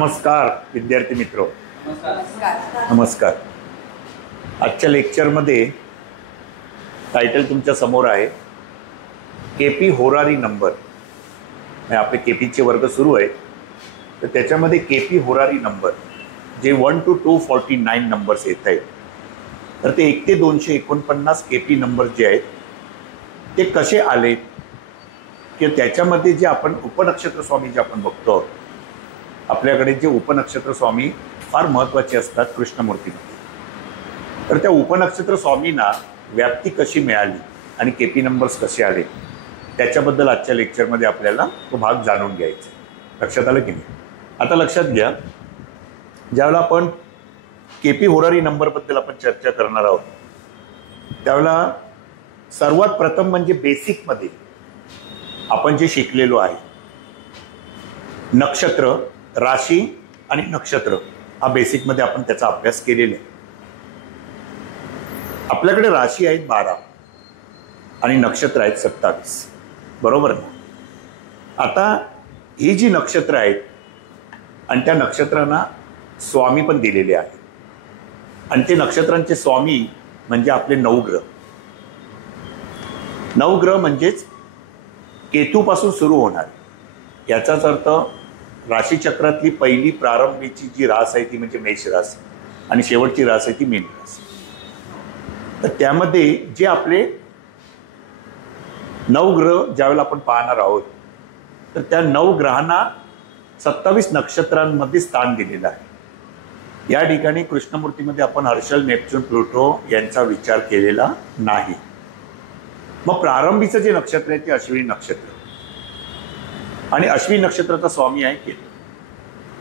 नमस्कार विद्यार्थी मित्रो. नमस्कार. आजच्या लेक्चरमध्ये टायटल तुमच्या समोर आहे केपी होरारी नंबर. आपले केपीचे वर्ग सुरू आहेत तर त्याच्यामध्ये केपी होरारी नंबर जे 1 to 249 नंबर्स येत आहेत तर ते 1 ते 249 केपी नंबर जे आहेत ते कसे आले की त्याच्यामध्ये जे आपण उपनक्षत्र स्वामी जे आपण बघतो आहोत, आपल्याकडे जे उपनक्षत्र स्वामी फार महत्त्वाचे असतात कृष्णमूर्तीमध्ये, तर त्या उपनक्षत्र स्वामींना व्याप्ती कशी मिळाली आणि केपी नंबर्स कसे आले त्याच्याबद्दल आजच्या लेक्चरमध्ये आपल्याला तो भाग जाणून घ्यायचा. लक्षात आलं की नाही? आता लक्षात घ्या, ज्यावेळेला आपण केपी होरारी नंबरबद्दल आपण चर्चा करणार आहोत त्यावेळेला सर्वात प्रथम म्हणजे बेसिकमध्ये आपण जे शिकलेलो आहे नक्षत्र, राशी आणि नक्षत्र, हा बेसिकमध्ये आपण त्याचा अभ्यास केलेला आहे. आपल्याकडे राशी आहेत 12 आणि नक्षत्र आहेत 27, बरोबर ना? आता ही जी नक्षत्र आहेत आणि त्या नक्षत्रांना स्वामी पण दिलेले आहेत आणि ते नक्षत्रांचे स्वामी म्हणजे आपले 9 ग्रह. 9 ग्रह म्हणजेच केतूपासून सुरू होणार. याचाच अर्थ राशीचक्रातली पहिली प्रारंभीची जी रास आहे ती म्हणजे मेष रास आणि शेवटची रास आहे ती मीन रास. तर त्यामध्ये जे आपले 9 ग्रह ज्यावेळेला आपण पाहणार आहोत तर त्या 9 ग्रहांना 27 नक्षत्रांमध्ये स्थान दिलेलं आहे. या ठिकाणी कृष्णमूर्तीमध्ये आपण हर्षल, नेपच्यून, प्लुटो यांचा विचार केलेला नाही. मग प्रारंभीचं जे नक्षत्र आहे ते अश्विनी नक्षत्र आणि अश्विनी नक्षत्राचा स्वामी आहे केतू.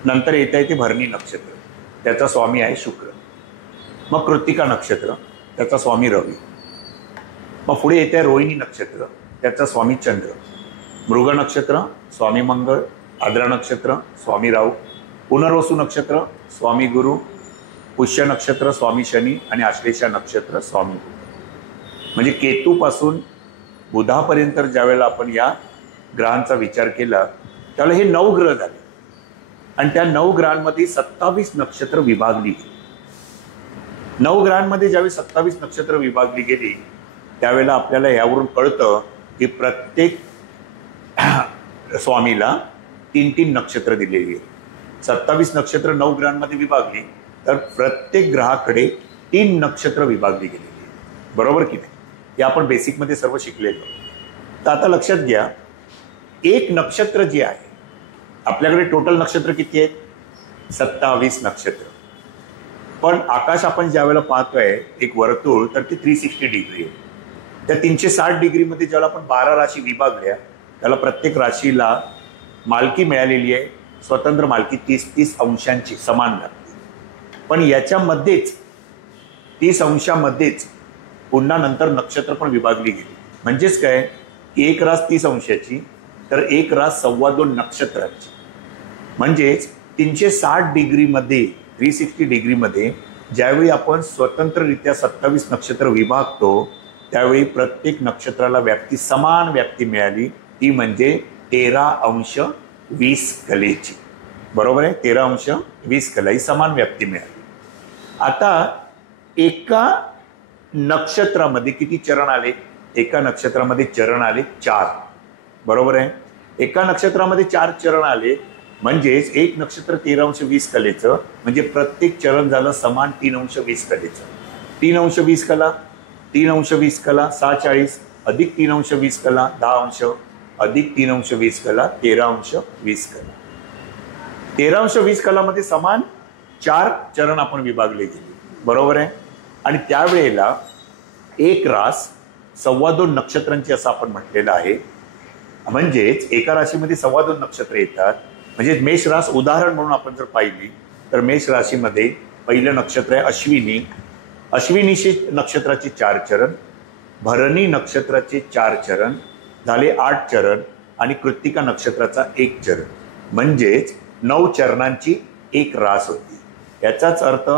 नंतर येत आहे ते भरणी नक्षत्र, त्याचा स्वामी आहे शुक्र. मग कृत्तिका नक्षत्र, त्याचा स्वामी रवी. मग पुढे येत आहे रोहिणी नक्षत्र, त्याचा स्वामी चंद्र. मृग नक्षत्र स्वामी मंगळ, आद्रा नक्षत्र स्वामी राहू, पुनर्वसू नक्षत्र स्वामी गुरु, पुष्य नक्षत्र स्वामी शनी आणि आश्लेषा नक्षत्र स्वामी बुध. म्हणजे केतूपासून बुधापर्यंत ज्यावेळेला आपण या ग्रहांचा विचार केला त्यावेळेला हे 9 ग्रह झाले आणि त्या 9 ग्रहांमध्ये 27 नक्षत्र विभागली गेली. 9 ग्रहांमध्ये ज्यावेळी 27 नक्षत्र विभागली गेली त्यावेळेला आपल्याला यावरून कळतं की प्रत्येक स्वामीला 3-3 नक्षत्र दिलेली आहे. 27 नक्षत्र 9 ग्रहांमध्ये विभागली तर प्रत्येक ग्रहाकडे 3 नक्षत्र विभागली गेलेली आहे, बरोबर की नाही? हे आपण बेसिकमध्ये सर्व शिकलेलो. तर आता लक्षात घ्या, एक नक्षत्र जे आहे, आपल्याकडे टोटल नक्षत्र किती आहेत? 27 नक्षत्र. पण आकाश आपण ज्या वेळेला पाहतोय एक वर्तुळ तर ते 360 डिग्री आहे. त्या 360 डिग्रीमध्ये ज्यावेळेला आपण 12 राशी विभागल्या त्याला प्रत्येक राशीला मालकी मिळालेली आहे, स्वतंत्र मालकी 30-30 अंशांची समान लागते. पण याच्यामध्येच 30 अंशामध्येच पुन्हा नंतर नक्षत्र पण विभागली गेली. म्हणजेच काय की एक रास 30 अंशाची तर एक रास 2.25 नक्षत्राची. म्हणजेच 360 डिग्रीमध्ये 360 डिग्रीमध्ये ज्यावेळी आपण स्वतंत्ररित्या 27 नक्षत्र विभागतो त्यावेळी प्रत्येक नक्षत्राला व्याप्ती समान व्याप्ती मिळाली, ती म्हणजे 13°20 कलेची. बरोबर आहे? 13°20 कला ही समान व्याप्ती मिळाली. आता एका नक्षत्रामध्ये किती चरण आले? एका नक्षत्रामध्ये चरण आले 4, बरोबर आहे? एका नक्षत्रामध्ये 4 चरण आले म्हणजेच एक नक्षत्र 13°20 कलेचं म्हणजे प्रत्येक चरण झालं समान 3°20 कलेचं. 3°20 कला 3°20 कला 640 अधिक 3°20 कला 10 अधिक 3°20 कला 13°20 कला. 13°20 कलामध्ये समान 4 चरण आपण विभागले गेले, बरोबर आहे? आणि त्यावेळेला एक रास 2.25 नक्षत्रांची असं आपण म्हटलेलं आहे. म्हणजेच एका राशीमध्ये 2.25 नक्षत्र येतात. म्हणजे मेष रास उदाहरण म्हणून आपण जर पाहिली तर मेष राशीमध्ये पहिलं नक्षत्र आहे अश्विनी. अश्विनी नक्षत्राचे 4 चरण, भरणी नक्षत्राचे 4 चरण झाले 8 चरण आणि कृत्तिका नक्षत्राचा 1 चरण. म्हणजेच 9 चरणांची एक रास होती. याचाच अर्थ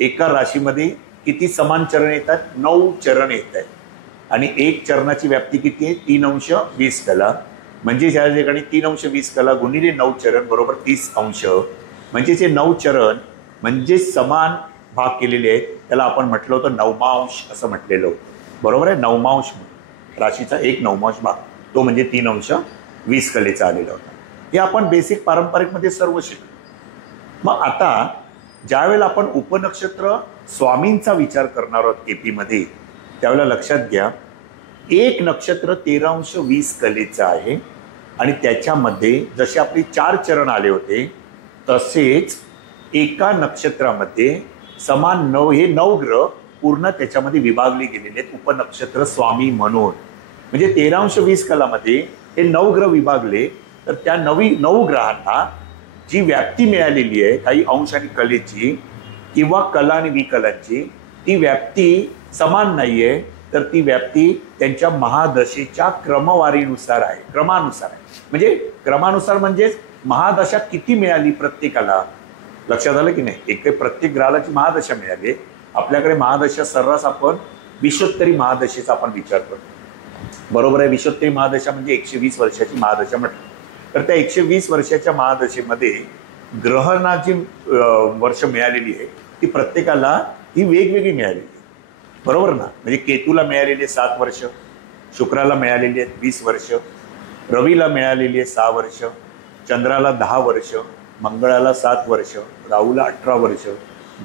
एका राशीमध्ये किती समान चरण येतात? 9 चरण येत आहेत आणि एक चरणाची व्याप्ती किती आहे? 3°20 कला. म्हणजे ज्या ठिकाणी 3°20 कला गुणिले 9 चरण बरोबर 30 अंश म्हणजे जे 9 चरण म्हणजे समान भाग केलेले आहेत, त्याला आपण म्हटलं होतं नवमांश असं म्हटलेलं होतं. बरोबर आहे. नवमांश राशीचा 1 नवमांश भाग, तो म्हणजे 3 अंश 20 कलेचा आलेला होता. हे आपण बेसिक पारंपरिकमध्ये सर्व शिकलो. मग आता ज्यावेळेला आपण उपनक्षत्र स्वामींचा विचार करणार आहोत केपी मध्ये, त्यावेळेला लक्षात घ्या, एक नक्षत्र 13 अंश 20 कलेचं आहे आणि त्याच्यामध्ये जसे आपले 4 चरण आले होते तसेच एका नक्षत्रामध्ये समान 9 हे 9 ग्रह पूर्ण त्याच्यामध्ये विभागले गेलेले आहेत उपनक्षत्र स्वामी म्हणून. म्हणजे 13 अंश 20 कलामध्ये हे 9 ग्रह विभागले, तर त्या 9 ग्रहांना जी व्याप्ती मिळालेली आहे काही अंश आणि कलेची किंवा कला आणि विकलांची, ती व्याप्ती समान नाहीये, तर ती व्याप्ती त्यांच्या महादशेच्या क्रमवारीनुसार आहे, क्रमानुसार आहे. म्हणजे क्रमानुसार म्हणजे महादशा किती मिळाली प्रत्येकाला, लक्षात आलं की नाही. एक प्रत्येक ग्रहाला महादशा मिळाली. आपल्याकडे महादशा सर्रास आपण विश्वोत्तरी महादशेचा आपण विचार करतो. बरोबर आहे. विश्वोत्तरी महादशा म्हणजे 120 वर्षाची महादशा म्हटलं. तर त्या 120 वर्षाच्या महादशेमध्ये ग्रहांना जी वर्ष मिळालेली आहे ती प्रत्येकाला ही वेगवेगळी मिळालेली आहे. बरोबर ना. म्हणजे केतूला मिळालेली 7 वर्ष, शुक्राला मिळालेली आहेत 20 वर्ष, रवीला मिळालेली आहे 6 वर्ष, चंद्राला 10 वर्ष, मंगळाला 7 वर्ष, राहूला 18 वर्ष,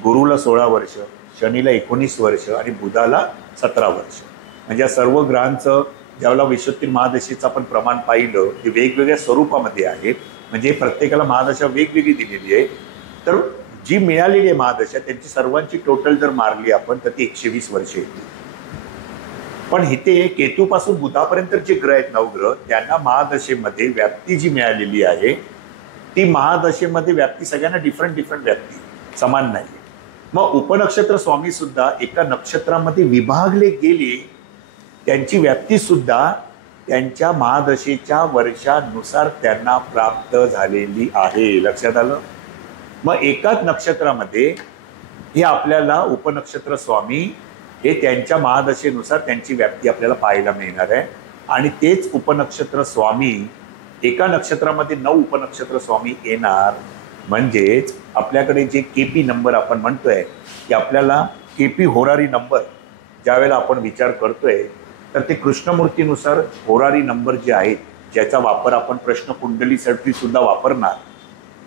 गुरुला 16 वर्ष, शनीला 19 वर्ष आणि बुधाला 17 वर्ष. म्हणजे या सर्व ग्रहांचं ज्यावेळेला विश्वोत्तरी महादशेचं आपण प्रमाण पाहिलं ते वेगवेगळ्या स्वरूपामध्ये आहे. म्हणजे प्रत्येकाला महादशा वेगवेगळी दिलेली आहे. तर जी मिळालेली आहे महादशा त्यांची सर्वांची टोटल जर मारली आपण तर ती 120 वर्ष येते. पण इथे केतूपासून बुधापर्यंत जे ग्रह आहेत 9 ग्रह, त्यांना महादशेमध्ये व्याप्ती जी मिळालेली आहे ती महादशेमध्ये व्याप्ती सगळ्यांना डिफरंट व्याप्ती समान नाही. मग उपनक्षत्र स्वामी सुद्धा एका नक्षत्रामध्ये विभागले गेले, त्यांची व्याप्ती सुद्धा त्यांच्या महादशेच्या वर्षानुसार त्यांना प्राप्त झालेली आहे. लक्षात आलं. मग एकाच नक्षत्रामध्ये हे आपल्याला उपनक्षत्र स्वामी हे त्यांच्या महादशेनुसार त्यांची व्याप्ती आपल्याला पाहायला मिळणार आहे. आणि तेच उपनक्षत्र स्वामी एका नक्षत्रामध्ये 9 उपनक्षत्र स्वामी येणार. म्हणजेच आपल्याकडे जे केपी नंबर आपण म्हणतोय की आपल्याला केपी होरारी नंबर ज्यावेळेला आपण विचार करतोय तर ते कृष्णमूर्तीनुसार होरारी नंबर जे आहेत ज्याचा वापर आपण प्रश्न कुंडलीसाठी सुद्धा वापरणार.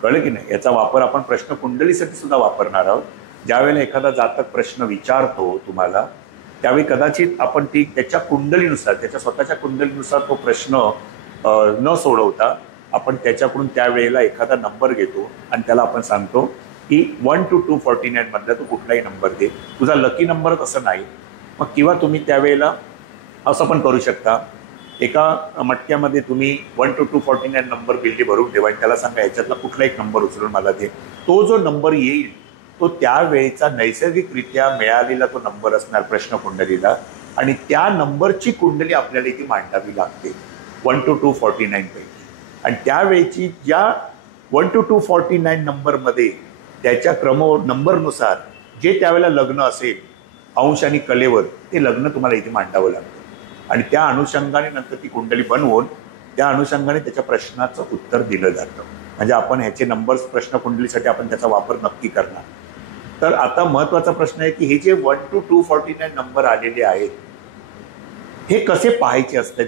कळलं की नाही. याचा वापर आपण प्रश्न कुंडलीसाठी सुद्धा वापरणार आहोत. ज्यावेळेला एखादा जातक प्रश्न विचारतो तुम्हाला, त्यावेळी कदाचित आपण ती त्याच्या कुंडलीनुसार त्याच्या स्वतःच्या कुंडलीनुसार तो प्रश्न न सोडवता आपण त्याच्याकडून त्यावेळेला एखादा नंबर घेतो आणि त्याला आपण सांगतो की 1 to 249 मधला तू कुठलाही नंबर दे, तुझा लकी नंबरच असं नाही. मग किंवा तुम्ही त्यावेळेला असं पण करू शकता, एका मटक्यामध्ये तुम्ही 1 to 249 नंबर बिल्ली भरून ठेवा आणि त्याला सांगा याच्यातला कुठला एक नंबर उचलून मला दे. तो जो नंबर येईल तो त्यावेळेचा नैसर्गिकरित्या मिळालेला तो नंबर असणार प्रश्न कुंडलीला आणि त्या नंबरची कुंडली आपल्याला इथे मांडावी लागते 1 to 249 पैकी. आणि त्यावेळेची ज्या 1 to 249 नंबरमध्ये त्याच्या नंबरनुसार जे त्यावेळेला लग्न असेल अंश आणि कलेवर ते लग्न तुम्हाला इथे मांडावं लागतं. आणि त्या अनुषंगाने नंतर ती कुंडली बनवून त्या अनुषंगाने त्याच्या प्रश्नाचं उत्तर दिलं जातं. म्हणजे आपण ह्याचे नंबर्स प्रश्न कुंडलीसाठी आपण त्याचा वापर नक्की करणार. तर आता महत्त्वाचा प्रश्न आहे की हे जे 1 to 249 नंबर आलेले आहेत हे कसे पाहायचे असतं,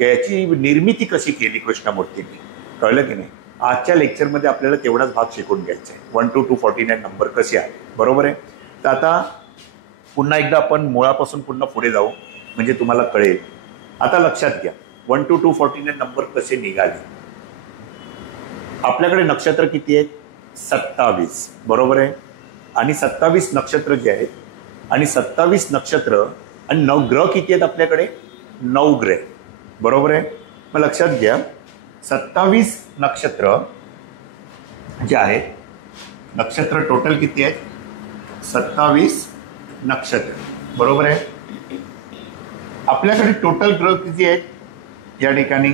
याची निर्मिती कशी केली कृष्णमूर्तींनी. कळलं की नाही. आजच्या लेक्चरमध्ये आपल्याला तेवढाच भाग शिकून घ्यायचा आहे 1 to 249 नंबर कसे आहे. बरोबर आहे. तर आता पुन्हा एकदा आपण मुळापासून पुन्हा पुढे जाऊ म्हणजे तुम्हाला कळेल. आता लक्षात घ्या 1 to 249 नंबर कसे निघाले. आपल्याकडे नक्षत्र किती आहेत 27. बरोबर आहे. आणि 27 नक्षत्र जे आहेत आणि 27 नक्षत्र आणि 9 ग्रह किती आहेत आपल्याकडे 9 ग्रह. बरोबर आहे. मग लक्षात घ्या 27 नक्षत्र जे आहेत, नक्षत्र टोटल किती आहेत 27 नक्षत्र. बरोबर आहे. आपल्याकडे टोटल ग्रह किती आहेत या ठिकाणी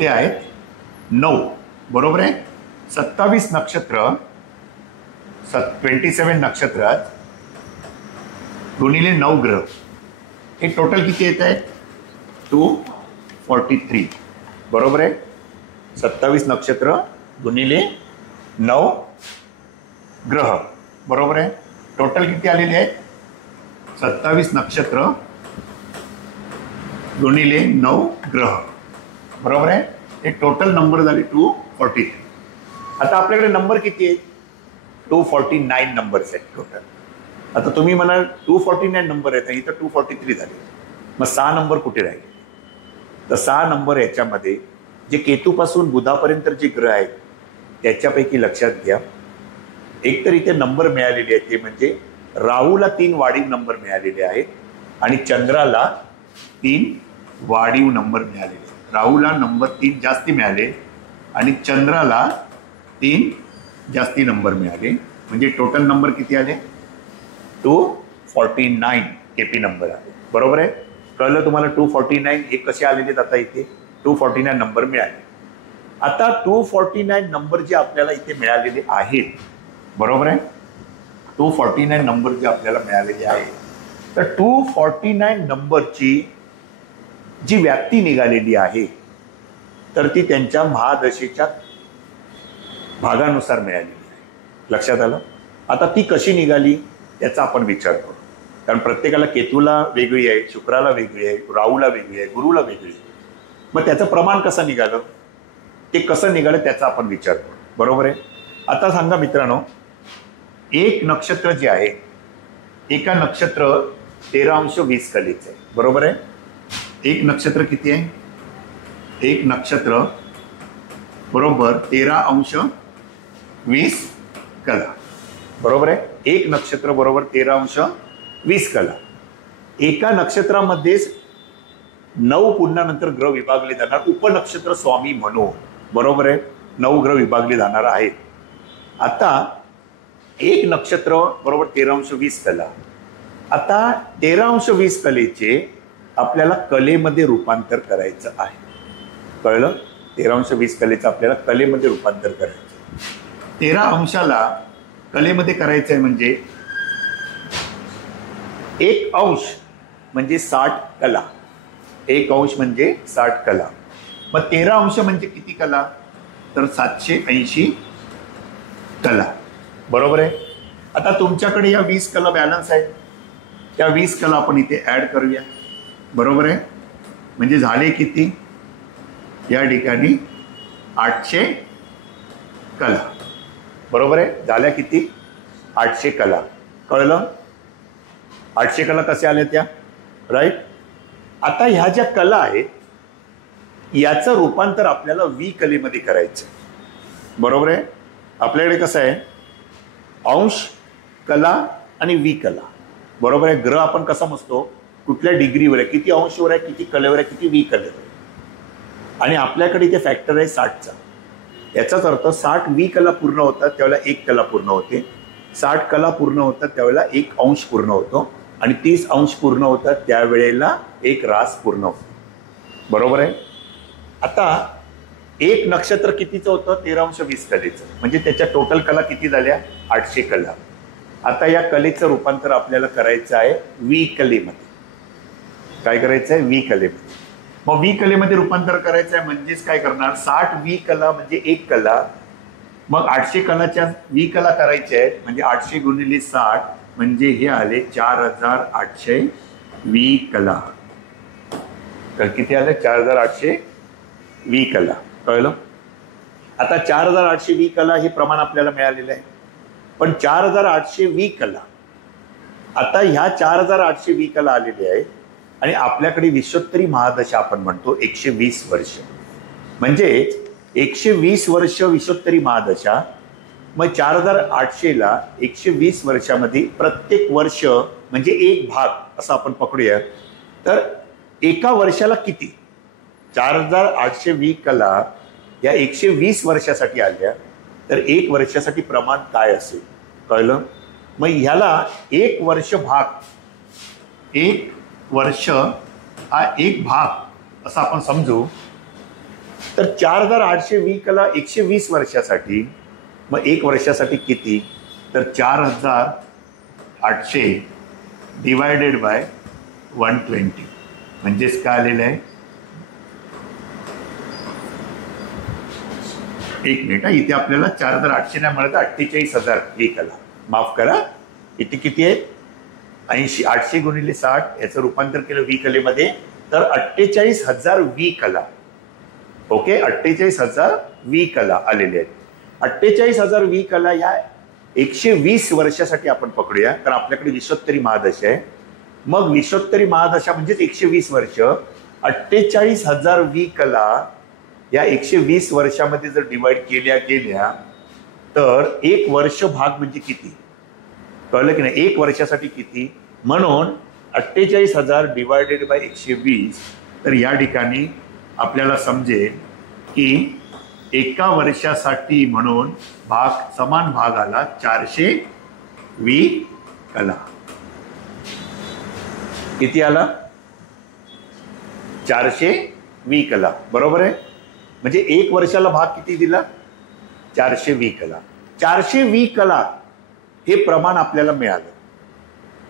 ते आहेत 9. बरोबर आहे. 27 नक्षत्र 27 नक्षत्रात गुणिले 9 ग्रह हे टोटल किती येत आहे 243. बरोबर आहे. 27 नक्षत्र गुणिले 9 ग्रह, बरोबर आहे. टोटल किती आलेले आहेत? 27 नक्षत्र गुणिले 9 ग्रह, बरोबर आहे. हे टोटल नंबर झाले 240. आता आपल्याकडे नंबर किती आहेत? 249 नंबर्स आहेत टोटल. आता तुम्ही म्हणाल 249 नंबर आहेत, इथं 243 झाले, मग 6 नंबर कुठे राहिले? तर 6 नंबर याच्यामध्ये जे केतूपासून बुधापर्यंत जे ग्रह आहेत त्याच्यापैकी लक्षात घ्या, एक तर इथे नंबर मिळालेले आहेत, ते म्हणजे राहूला 3 वाढीव नंबर मिळालेले आहेत आणि चंद्राला 3 वाढीव नंबर मिळालेले. राहूला नंबर 3 जास्ती मिळाले आणि चंद्राला 3 जास्ती नंबर मिळाले. म्हणजे टोटल नंबर किती आले? 249 केपी नंबर आले, बरोबर आहे. कळलं तुम्हाला 249 हे कसे आलेले? आता इथे 249 नंबर मिळाले. आता 249 नंबर जे आपल्याला इथे मिळालेले आहेत, बरोबर आहे, 249 नंबर जे आपल्याला मिळालेले आहेत, तर 249 नंबरची जी व्याप्ती निघालेली आहे तर ती त्यांच्या महादशेच्या भागानुसार मिळालेली आहे. लक्षात आलं? आता ती कशी निघाली याचा आपण विचार करू. कारण प्रत्येकाला केतूला वेगळी आहे, शुक्राला वेगळी आहे, राहूला वेगळी आहे, गुरुला वेगळी आहे. मग त्याचं प्रमाण कसं निघालं, ते कसं निघालं त्याचा आपण विचार करू, बरोबर आहे. आता सांगा मित्रांनो, एक नक्षत्र जे आहे, एका नक्षत्र 13° कलेचं आहे, बरोबर आहे. एक नक्षत्र किती आहे? एक नक्षत्र बरोबर 13° कला, बरोबर आहे. एक नक्षत्र बरोबर 13° कला. एका नक्षत्रामध्येच 9 पुन्हा नंतर ग्रह विभागले जाणार, उपनक्षत्र स्वामी म्हणून, बरोबर आहे. 9 ग्रह विभागले जाणार आहेत. आता एक नक्षत्र बरोबर 13° कला. आता 13° कलेचे आपल्याला कलेमध्ये रूपांतर करायचं आहे. कळलं? 13° कलेचं आपल्याला कलेमध्ये रूपांतर करायचं. 13° कलेमध्ये करायचं आहे म्हणजे 1° म्हणजे 60 कला. 1° म्हणजे 60 कला. मग 13° म्हणजे किती कला? तर 780 कला, बरोबर आहे. आता तुमच्याकडे या 20 कला बॅलन्स आहेत, त्या 20 कला आपण इथे ऍड करूया, बरोबर आहे. म्हणजे झाले किती? या ठिकाणी 800 कला, बरोबर आहे. झाल्या किती? 800 कला. कळलं? 800 कला कसे आल्या त्या? राईट. आता ह्या ज्या कला आहेत याचं रूपांतर आपल्याला कलेमध्ये करायचं, बरोबर आहे. आपल्याकडे कसं आहे, अंश कला आणि कला, बरोबर आहे. ग्रह आपण कसा मोजतो? कुठल्या डिग्रीवर आहे, किती अंशवर आहे, किती कलेवर आहे, किती कलेवर आहे. आणि आपल्याकडे इथे फॅक्टर आहे 60चा. याचाच अर्थ 60 कला पूर्ण होतात त्यावेळेला 1 कला पूर्ण होते, 60 कला पूर्ण होतात त्यावेळेला 1 अंश पूर्ण होतो आणि 30 अंश पूर्ण होतात त्यावेळेला 1 रास पूर्ण होतो, बरोबर आहे. आता एक नक्षत्र कितीचं होतं? 13° कलेचं. म्हणजे त्याच्या टोटल कला किती झाल्या? 800 कला. आता या कलेचं रूपांतर आपल्याला करायचं आहे कलेमध्ये. काय करायचं आहे? कलेमध्ये. मग कलेमध्ये रूपांतर करायचं आहे म्हणजेच काय करणार? 60 कला म्हणजे 1 कला. मग 800 कलाच्या कला करायच्या आहेत म्हणजे 800 गुणिले 60 म्हणजे हे आले 4820 कला. तर किती आले? 4820 कला. कळलं? आता 4820 कला हे प्रमाण आपल्याला मिळालेलं आहे. पण 4820 कला, आता ह्या 4820 कला आलेल्या आहेत आणि आपल्याकडे विश्वोत्तरी महादशा आपण म्हणतो 120 वर्ष. म्हणजे 120 वर्ष विश्वोत्तरी महादशा. मग 4800ला 120 वर्षामध्ये प्रत्येक वर्ष म्हणजे 1 भाग असं आपण पकडूया. तर एका वर्षाला किती? 4820 कला या 120 वर्षासाठी आल्या तर 1 वर्षासाठी प्रमाण काय असेल? कळलं? मग ह्याला 1 वर्ष भाग, 1 वर्ष हा 1 भाग असा आपण समजू. तर 4820 कला 120 वर्षासाठी, मग 1 वर्षासाठी किती? तर 4800 डिवायडेड बाय 120 म्हणजेच काय आलेलं आहे? एक मिनिट, इथे आपल्याला 4,800 नाही म्हणत, 48,000 वी कला. माफ करा, इथे किती आहे? 80. 800 गुणिले 60 याचं रूपांतर केलं वी कलेमध्ये तर 48,000 वी कला. ओके, 48,000 वी कला आलेले आहेत. 48,000 वी कला या 120 वर्षासाठी आपण पकडूया, कारण आपल्याकडे विश्वोत्तरी महादशा आहे. मग विश्वोत्तरी महादशा म्हणजेच 120 वर्ष. 48,000 वी कला या 120 वर्षामध्ये जर डिवाइड केल्या गेल्या तर एक वर्ष भाग म्हणजे किती? कळलं की नाही? एक वर्षासाठी किती? म्हणून 48,000 डिवायडेड बाय 120. तर या ठिकाणी आपल्याला समजेल की एका वर्षासाठी म्हणून समान भाग आला 400 वी कला. किती आला? 400 वी कला. बरोबर आहे. म्हणजे एक वर्षाला भाग किती दिला? 400 वी कला. 400 वी कला हे प्रमाण आपल्याला मिळालं.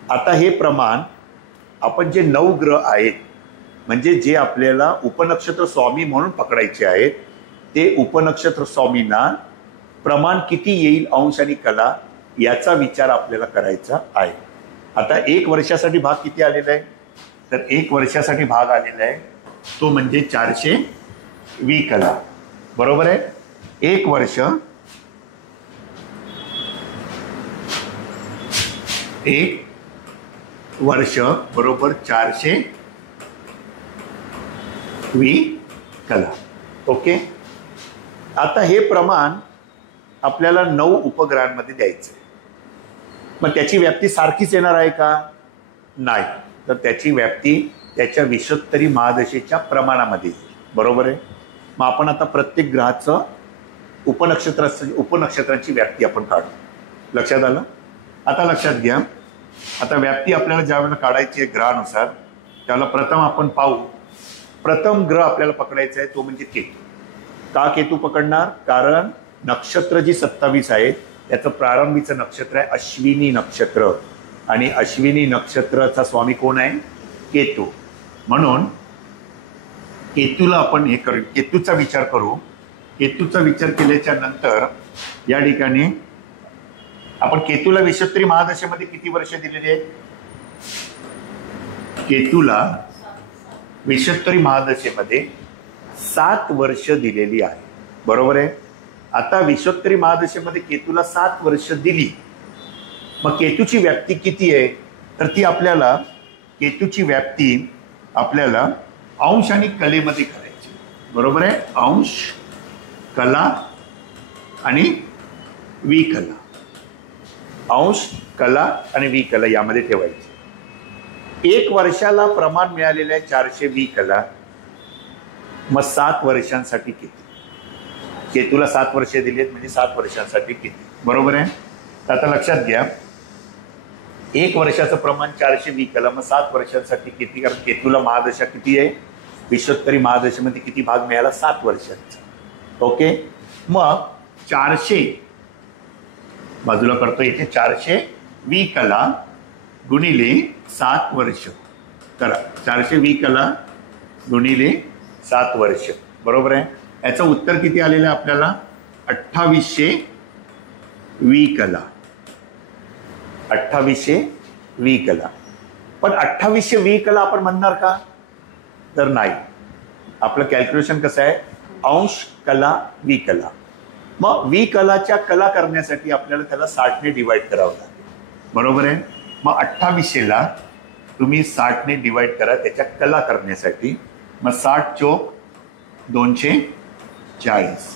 आता हे प्रमाण आपण जे 9 ग्रह आहेत म्हणजे जे आपल्याला उपनक्षत्र स्वामी म्हणून पकडायचे आहेत ते उपनक्षत्र स्वामींना प्रमाण किती येईल अंश आणि कला याचा विचार आपल्याला करायचा आहे. आता एक वर्षासाठी भाग किती आलेला आहे? तर एक वर्षासाठी भाग आलेला आहे तो म्हणजे 400 वी कला. बरोबर आहे. एक वर्ष बरोबर 400 वी कला. ओके. आता हे प्रमाण आपल्याला 9 उपग्रहांमध्ये द्यायचं. मग त्याची व्याप्ती सारखीच येणार आहे का? नाही. तर त्याची व्याप्ती त्याच्या विश्वोत्तरी महादशेच्या प्रमाणामध्ये. बरोबर आहे. मग आपण आता प्रत्येक ग्रहाचं उपनक्षत्रांची व्याप्ती आपण काढू. लक्षात आलं? आता लक्षात घ्या, आता व्याप्ती आपल्याला ज्या वेळेला काढायची आहे ग्रहानुसार त्याला प्रथम आपण पाहू. प्रथम ग्रह आपल्याला पकडायचा आहे तो म्हणजे केतू. का केतू पकडणार? कारण नक्षत्र जी 27 आहे त्याचं प्रारंभीचं नक्षत्र आहे अश्विनी नक्षत्र आणि अश्विनी नक्षत्राचा स्वामी कोण आहे? केतू. म्हणून केतूला आपण हे करू, केतूचा विचार करू. केतूचा विचार केल्याच्या नंतर या ठिकाणी आपण केतूला विश्वोत्तरी महादशेमध्ये किती वर्ष दिलेली आहेत? केतूला विश्वोत्तरी महादशेमध्ये 7 वर्ष दिलेली आहे. बरोबर आहे. आता विश्वोत्तरी महादशेमध्ये केतूला 7 वर्ष दिली. मग केतूची व्याप्ती किती आहे? तर ती आपल्याला केतूची व्याप्ती आपल्याला अंश आणि कलेमध्ये करायची. बरोबर आहे. अंश, कला आणि वी कला. अंश, कला आणि वी कला यामध्ये ठेवायची. एक वर्षाला प्रमाण मिळालेलं आहे 400 वी कला. मग 7 वर्षांसाठी किती? केतूला 7 वर्ष दिली आहेत म्हणजे 7 वर्षांसाठी किती? बरोबर आहे. तर आता लक्षात घ्या, एक वर्षाचं प्रमाण 400 वी कला, मग 7 वर्षांसाठी किती? कारण केतूला महादशा किती आहे? विश्वोत्तरी महादशेमध्ये किती भाग मिळाला? 7 वर्षांचा. ओके. मग 400 बाजूला करतो, इथे 400 वी कला गुणिले 7 वर्ष करा. 400 वी कला गुणिले 7 वर्ष. बरोबर आहे. याचं उत्तर किती आलेलं आहे आपल्याला? 2800 वी कला. 2800 वी कला. पण 2800 वी कला आपण म्हणणार का? तर नाही. आपलं कॅल्क्युलेशन कसं आहे? अंश, कला, वी कला. मग वी कलाच्या कला करण्यासाठी आपल्याला त्याला 60 ने डिवाइड करावं लागेल. बरोबर आहे. मग 2800ला तुम्ही 60 ने डिवाइड करा त्याच्या कला करण्यासाठी. मग 60 चोक 240.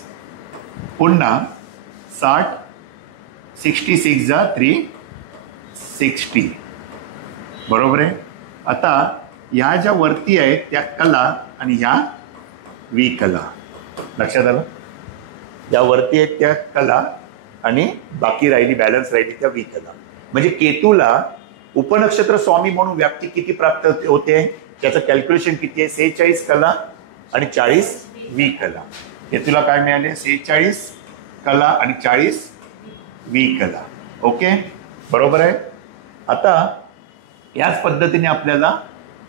पुन्हा 60 66 जा 360. बरोबर आहे. आता ह्या ज्या वरती आहेत त्या कला आणि ह्या वी कला. लक्षात आलं? ज्या वरती आहेत त्या कला आणि बाकी राहिली, बॅलन्स राहिली त्या वी कला. म्हणजे केतूला उपनक्षत्र स्वामी म्हणून व्याप्ती किती प्राप्त होते? त्याचं कॅल्क्युलेशन किती आहे? 46 कला आणि 40 वी कला. केतूला काय मिळाले? 46 कला आणि 40 वी कला. ओके. बरोबर आहे. आता याच पद्धतीने आपल्याला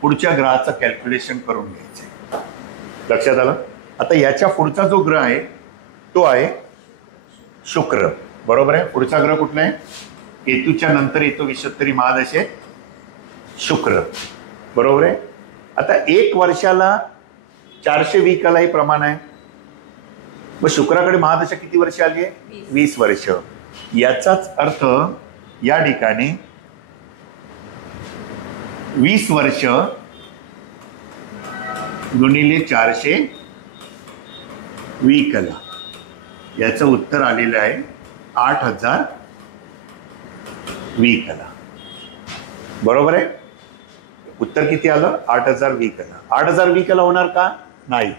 पुढच्या ग्रहाचं कॅल्क्युलेशन करून घ्यायचं आहे. लक्षात आलं? आता याच्या पुढचा जो ग्रह आहे तो आहे शुक्र. बरोबर आहे. पुढचा ग्रह कुठला आहे? केतूच्या नंतर येतो विषुत्तरी महादशेत शुक्र. बरोबर आहे. आता 1 वर्षाला 420 कला हे प्रमाण आहे. मग शुक्राकडे महादशा किती वर्ष आली आहे? 20 वर्ष. याचाच अर्थ या ठिकाणी 20 वर्ष गुणिले 420 कला, याचं उत्तर आलेलं आहे 8020 कला. बरोबर आहे. उत्तर किती आलं? 8020 कला. 8020 कला होणार का? नाही.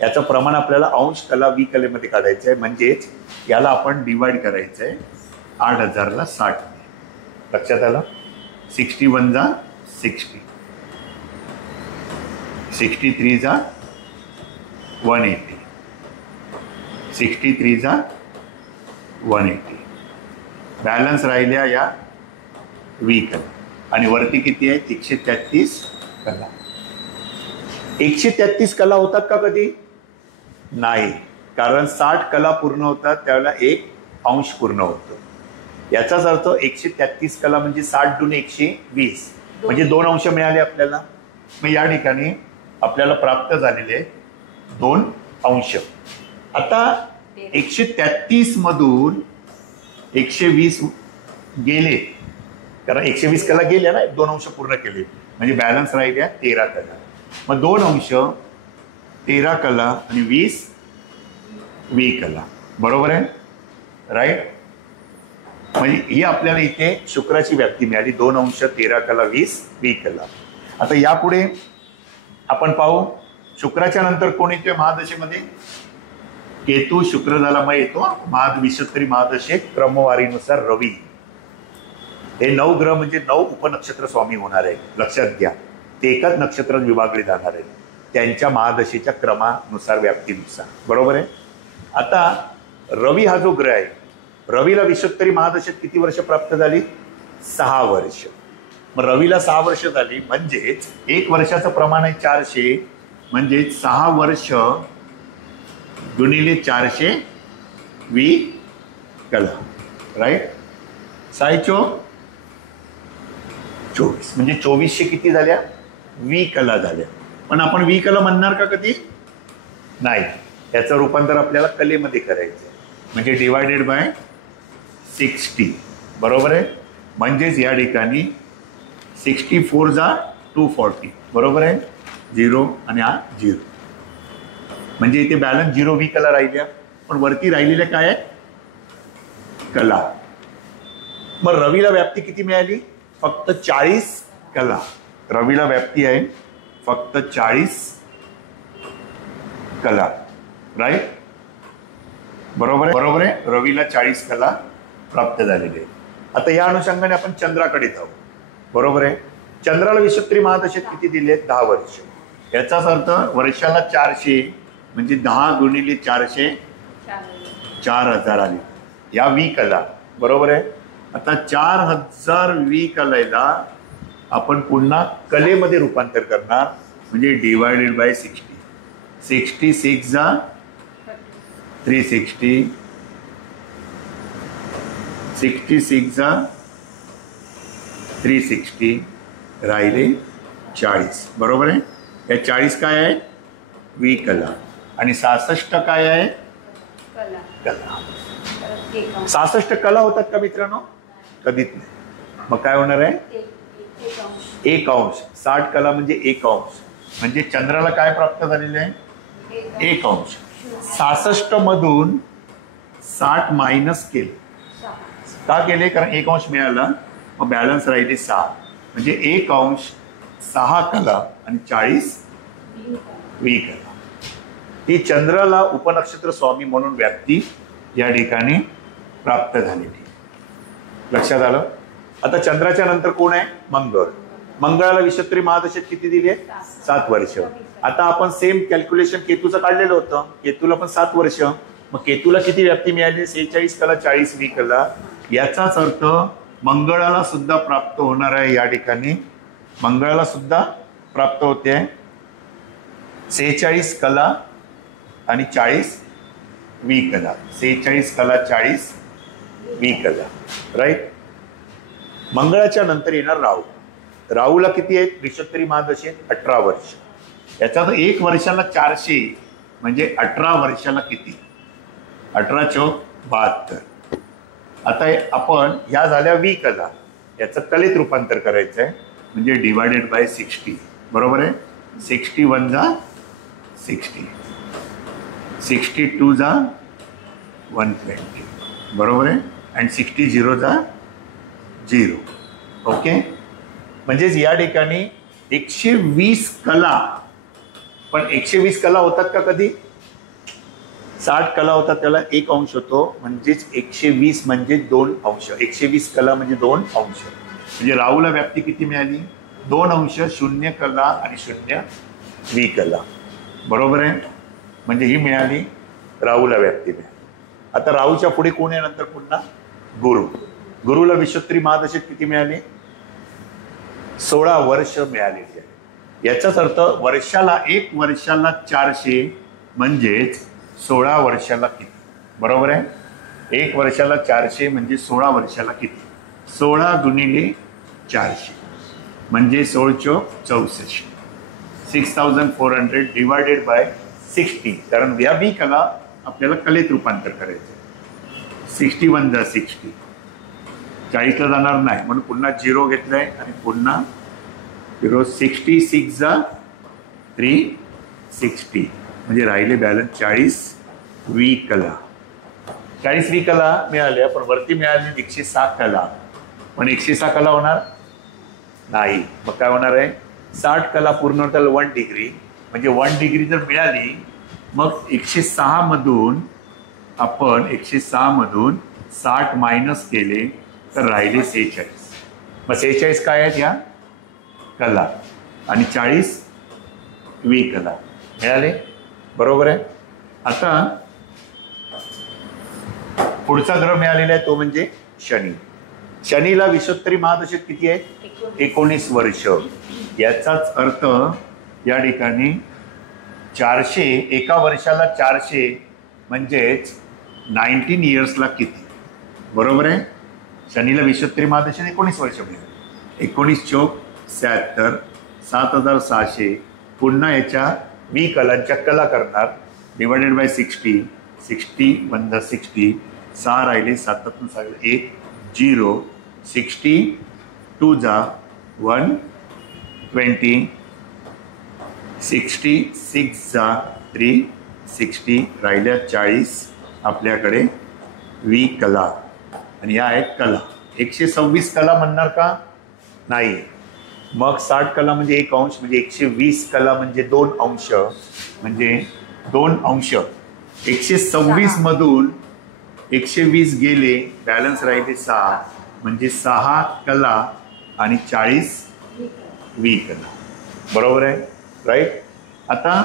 याचं प्रमाण आपल्याला अंश कला वी कलेमध्ये काढायचं आहे. म्हणजेच याला आपण डिवाइड करायचं आहे 8000ला 60. लक्षात आलं? 61 जा 60, 63 जा 180, 63 जा 180. बॅलन्स राहिल्या या वी कला. आणि वरती किती आहे? 133 कला. 133 कला होतात का कधी? नाही. कारण 60 कला पूर्ण होतात त्यावेळेला 1 अंश पूर्ण होतो. याचाच अर्थ 133 कला म्हणजे 60 × 120 म्हणजे 2 अंश मिळाले आपल्याला. मग या ठिकाणी आपल्याला प्राप्त झालेले 2 अंश. आता 133 मधून 120 गेले, कारण 120 कला गेल्या ना, 2 अंश पूर्ण केले म्हणजे बॅलन्स राहिल्या 13 कला. मग 2 अंश 13 कला आणि 20 कला. बरोबर आहे. राईट. म्हणजे ही आपल्याला इथे शुक्राची व्याप्ती मिळाली. 2 अंश 13 कला 20 कला. आता यापुढे आपण पाहू शुक्राच्या नंतर कोण येतोय महादशेमध्ये? केतू. शुक्र झाला मग येतो विषुत्तरी महादशेत क्रमवारीनुसार रवी. हे 9 ग्रह म्हणजे 9 उपनक्षत्र स्वामी होणार आहे. लक्षात घ्या. ते एकाच नक्षत्रात विभागले जाणार आहेत त्यांच्या महादशेच्या क्रमानुसार, व्याप्तीनुसार. बरोबर आहे. आता रवी हा जो ग्रह आहे, रवीला विषुत्तरी महादशेत किती वर्ष प्राप्त झाली? 6 वर्ष. मग रवीला 6 वर्ष झाली म्हणजेच 1 वर्षाचं प्रमाण आहे 400, म्हणजे 6 वर्ष गुणिले 420 कला. राईट. 24 म्हणजे 2400 किती झाल्या? 20 कला झाल्या. पण आपण 20 कला म्हणणार का कधी? नाही. याचं रूपांतर आपल्याला कलेमध्ये करायचं म्हणजे डिवायडेड बाय 60. बरोबर आहे. म्हणजेच या ठिकाणी 64 जा 240. बरोबर आहे. 0 आणि हा 0 म्हणजे इथे बॅलन्स 0 20 कला राहिल्या. पण वरती राहिलेल्या काय आहे? कला. मग रवीला व्याप्ती किती मिळाली? फक्त 40 कला. रवीला व्याप्ती आहे फक्त 40 कला. राईट. बरोबर आहे. बरोबर आहे. रवीला 40 कला प्राप्त झालेली आहे. आता या अनुषंगाने आपण चंद्राकडे जाऊ. बरोबर आहे. चंद्राला विषुत्तरी महादशेत किती दिले? 10 वर्ष. याचाच अर्थ वर्षाला 400 म्हणजे 10 गुणिले 400 4000 आली. या 20 कला. बरोबर आहे. आता 4020 कलेला आपण पुन्हा कलेमध्ये रूपांतर करणार म्हणजे डिवायडेड बाय 60. 66 जा 360, 66 जा 360, राहिले 40. बरोबर आहे. या 40 काय आहे? 20 कला. आणि 66 काय आहे? कला. 66 कला होतात का मित्रांनो? कधीच नाही. मग काय होणार आहे? 1 अंश. 60 कला म्हणजे 1 अंश. म्हणजे चंद्राला काय प्राप्त झालेले आहे? 1 अंश. 66 मधून 60 मायनस केले. का केले? कारण 1 अंश मिळाला. मग बॅलन्स राहिले 6 म्हणजे 1 अंश 6 कला आणि 40 20 कला. ही चंद्राला उपनक्षत्र स्वामी म्हणून व्याप्ती या ठिकाणी प्राप्त झालेली. लक्षात आलं. आता चंद्राच्या नंतर कोण आहे? मंगळ. मंगळाला विषुत्तरी महादशेत किती दिले? 7 वर्ष. आता आपण सेम कॅल्क्युलेशन केतूचं काढलेलं होतं. केतूला पण 7 वर्ष. मग केतूला किती व्याप्ती मिळाली? 46 कला 40 कला. याचाच अर्थ मंगळाला सुद्धा प्राप्त होणार आहे. या ठिकाणी मंगळाला सुद्धा प्राप्त होते 46 कला आणि 40 वी कला, 46 कला 40 वी कला, राईट. मंगळाच्या नंतर येणार राहू. राहूला किती आहेत विषुत्तरी महादशेत? 18 वर्ष. याचा 1 वर्षाला 400 म्हणजे 18 वर्षाला किती? 18 चौक 72. आता आपण ह्या झाल्या वी कला, याचं कलेत रूपांतर करायचं आहे म्हणजे डिवायडेड बाय 60. बरोबर आहे. 61 जा 60, 62 जा 120. बरोबर आहे. आणि 60 0 जा 0. ओके. म्हणजेच या ठिकाणी 120 कला. पण 120 कला होतात का कधी? 60 कला होतात त्याला 1 अंश होतो. म्हणजेच 120 म्हणजे 2 अंश. 120 कला म्हणजे 2 अंश. म्हणजे राहूला व्याप्ती किती मिळाली? 2 अंश, 0 कला आणि 0 वी कला. बरोबर आहे. म्हणजे ही मिळाली राहूला व्याप्ती मिळाली. आता राहूच्या पुढे कोण आहे नंतर? पुन्हा गुरु. गुरुला विषुत्तरी महादशेत किती मिळाले? 16 वर्ष मिळालेली आहे. याचाच अर्थ वर्षाला 1 वर्षाला 400 म्हणजेच 16 वर्षाला किती? बरोबर आहे. 1 वर्षाला 400 म्हणजे 16 वर्षाला किती? 16 गुणिले 400 म्हणजे 16 चौक 64. 6400 डिवायडेड बाय 60. कारण या बी कला आपल्याला कलेत रूपांतर करायचं. 61 जा 60, 40ला जाणार नाही म्हणून पुन्हा 0 घेतलाय आणि पुन्हा 0. 66 जा 360 म्हणजे राहिले बॅलन्स 40 वी कला. 40 वी कला मिळाल्या. पण वरती मिळाली 106 कला. पण 106 कला होणार नाही. मग काय होणार आहे? 60 कला पूर्ण होतात 1 डिग्री. म्हणजे 1 डिग्री जर मिळाली मग 106 मधून आपण 106 मधून 60 मायनस केले तर राहिले 46. मग 46 काय आहेत? या कला आणि 40 वी कला मिळाले. बरोबर आहे. आता पुढचा ग्रह मिळालेला आहे तो म्हणजे शनी. शनीला विषुत्तरी महादशेत किती आहे? 19 वर्ष. याचाच अर्थ या ठिकाणी 400, एका वर्षाला 400 म्हणजेच 19 इयर्सला किती? बरोबर आहे. शनीला विषुत्तरी महादशेत 19 वर्ष मिळाले. 19 चौक 76, 7600. पुन्हा याच्या वी कलांच्या कला करणार डिवायडेड बाय 60. 61 जा 60, 6 राहिले, 7 सांगितलं 1 0. 62 जा 120, 66 जा 360 राहिल्या 40 आपल्याकडे वी कला. आणि या आहेत कला. 126 कला म्हणणार का? नाही. मग 60 कला म्हणजे 1 अंश म्हणजे 120 कला म्हणजे 2 अंश म्हणजे 2 अंश. 126 मधून 120 गेले, बॅलन्स राहिले 6 म्हणजे 6 कला आणि 40 वी कला. बरोबर आहे. राईट. आता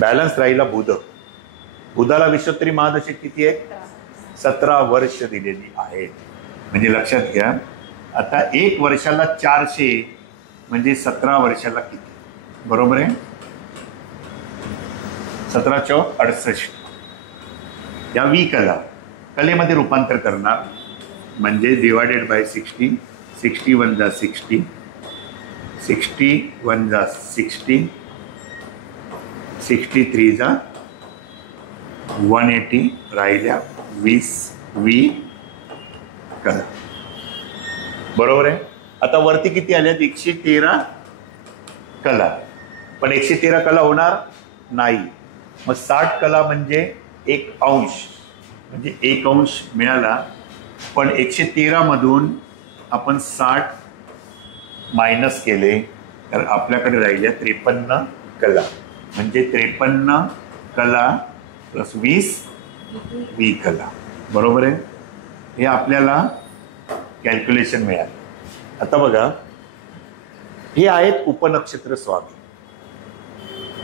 बॅलन्स राहिला बुध. बुधाला विषुत्तरी महादशेत किती आहे? 17 वर्ष दिलेली आहेत. म्हणजे लक्षात घ्या. आता 1 वर्षाला 400 म्हणजे 17 वर्षाला किती? बरोबर आहे. 17 चौक 68. या वी कला कलेमध्ये रूपांतर करणार म्हणजे डिवायडेड बाय 60. 61 जा 60, 61 जा 60, 63 जा 180 राहिल्या 20 वी कला. बरोबर आहे. आता वरती किती आल्यात? 113 कला. पण 113 कला होणार नाही. मग 60 कला म्हणजे 1 अंश म्हणजे 1 अंश मिळाला. पण 113 मधून आपण 60 मायनस केले तर आपल्याकडे राहिल्या 53 कला. म्हणजे 53 कला प्लस 20 वी कला. बरोबर आहे. हे आपल्याला कॅल्क्युलेशन मिळालं. आता बघा, हे आहेत उपनक्षत्र स्वामी.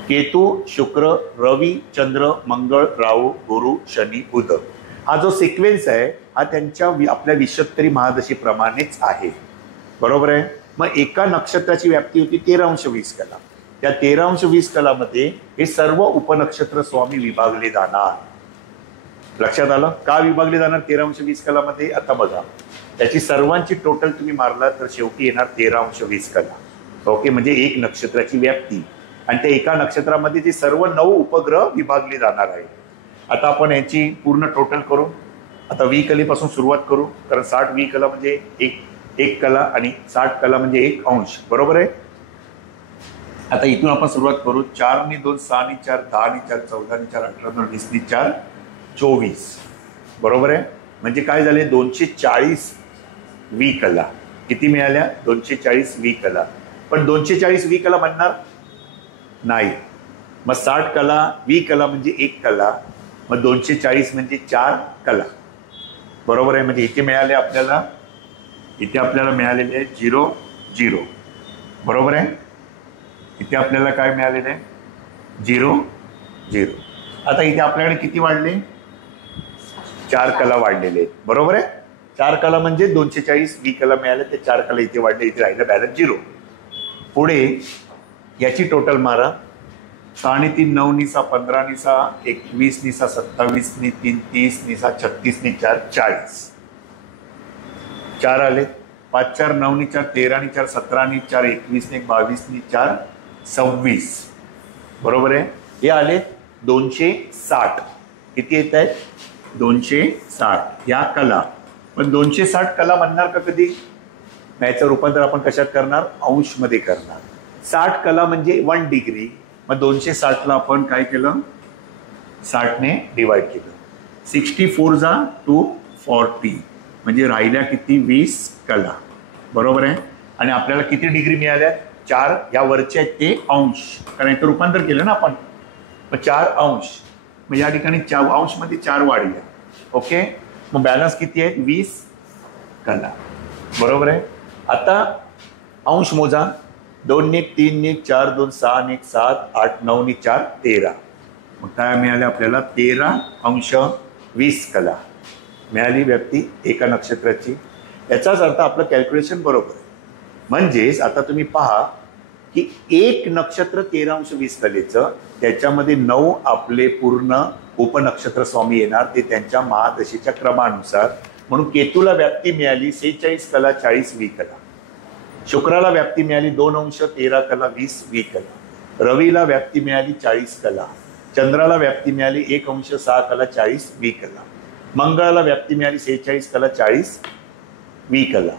केतू, शुक्र, रवी, चंद्र, मंगळ, राहू, गुरु, शनी, बुध. हा जो सिक्वेन्स आहे हा त्यांच्या आपल्या विषुत्तरी महादशीप्रमाणेच आहे. बरोबर आहे. मग एका नक्षत्राची व्याप्ती होती 13 अंश 20 कला. त्या 13° कलामध्ये हे सर्व उपनक्षत्र स्वामी विभागले जाणार. लक्षात आलं का विभागले जाणार 13° कलामध्ये? आता बघा, त्याची सर्वांची टोटल तुम्ही मारला तर शेवटी येणार 13° कला. ओके, म्हणजे एक नक्षत्राची व्याप्ती आणि त्या एका नक्षत्रामध्ये जे सर्व 9 उपग्रह विभागले जाणार आहे. आता आपण याची पूर्ण टोटल करू. आता वी कलेपासून सुरुवात करू, कारण 60 वी कला म्हणजे एक कला आणि 60 कला म्हणजे 1 अंश. बरोबर आहे. आता इथून आपण सुरुवात करू. 4 ने 2 6 ने 4 10 ने 4 14 ने 4 18 ने 20 ने 4 24. बरोबर आहे. म्हणजे काय झाले 240 वी कला. किती मिळाल्या? 240 वी कला. पण 240 वी कला म्हणणार नाही. मग 60 कला वी कला म्हणजे 1 कला. मग 240 म्हणजे 4 कला. बरोबर आहे. म्हणजे इथे मिळाले आपल्याला, इथे आपल्याला मिळालेले आहे 0 0. बरोबर आहे. इथे आपल्याला काय मिळालेलं आहे? 0 0. आता इथे आपल्याकडे किती वाढले? 4 कला वाढलेले आहेत. बरोबर आहे. 4 कला म्हणजे 240 वी कला मिळाले, ते 4 कला इथे वाढले, इथे राहिलं बॅलन्स 0. पुढे याची टोटल मारा. 6 ने 3 9 ने 6 15 ने 6 21 ने 6 27 ने 3 30 ने 6 36 ने 4 40. 4 आले. 5 4 9 ने 4 13 ने 4 17 ने 4 21 ने 22 ने 4 26. बरोबर आहे. हे आले 260. किती येत आहेत? 260 या कला. पण 260 कला म्हणणार का कधी? याचं रूपांतर आपण कशात करणार? अंश मध्ये करणार. 60 कला म्हणजे 1 डिग्री. मग 260 आपण काय केलं? 60 ने डिवाइड केलं. 64 जा 240 म्हणजे राहिल्या किती? 20 कला. बरोबर आहे. आणि आपल्याला किती डिग्री मिळाल्या? 4. या वरच्या आहेत ते अंश, कारण इथं रूपांतर केलं ना आपण. मग 4 अंश. मग या ठिकाणी अंश मध्ये 4 वाढल्या. ओके. मग बॅलन्स किती आहे? 20 कला. बरोबर आहे. आता अंश मोजा. 2 ने 1 3 ने 4 2 6 ने 1 7 8 9 ने 4 13. मग काय मिळाले आपल्याला? 13 अंश 20 कला मिळाली व्याप्ती एका नक्षत्राची. याचाच अर्थ आपलं कॅल्क्युलेशन बरोबर आहे. म्हणजेच आता तुम्ही पहा की एक नक्षत्र 13° कलेचं, त्याच्यामध्ये 9 आपले पूर्ण उपनक्षत्र स्वामी येणार, ते त्यांच्या महादशेच्या क्रमानुसार. म्हणून केतूला व्याप्ती मिळाली 46 कला 40 वी कला. शुक्राला व्याप्ती मिळाली 2 अंश 13 कला 20 वी कला. रवीला व्याप्ती मिळाली 40 कला. चंद्राला व्याप्ती मिळाली 1 अंश 6 कला 40 वी कला. मंगळाला व्याप्ती मिळाली 46 कला 40 वी कला.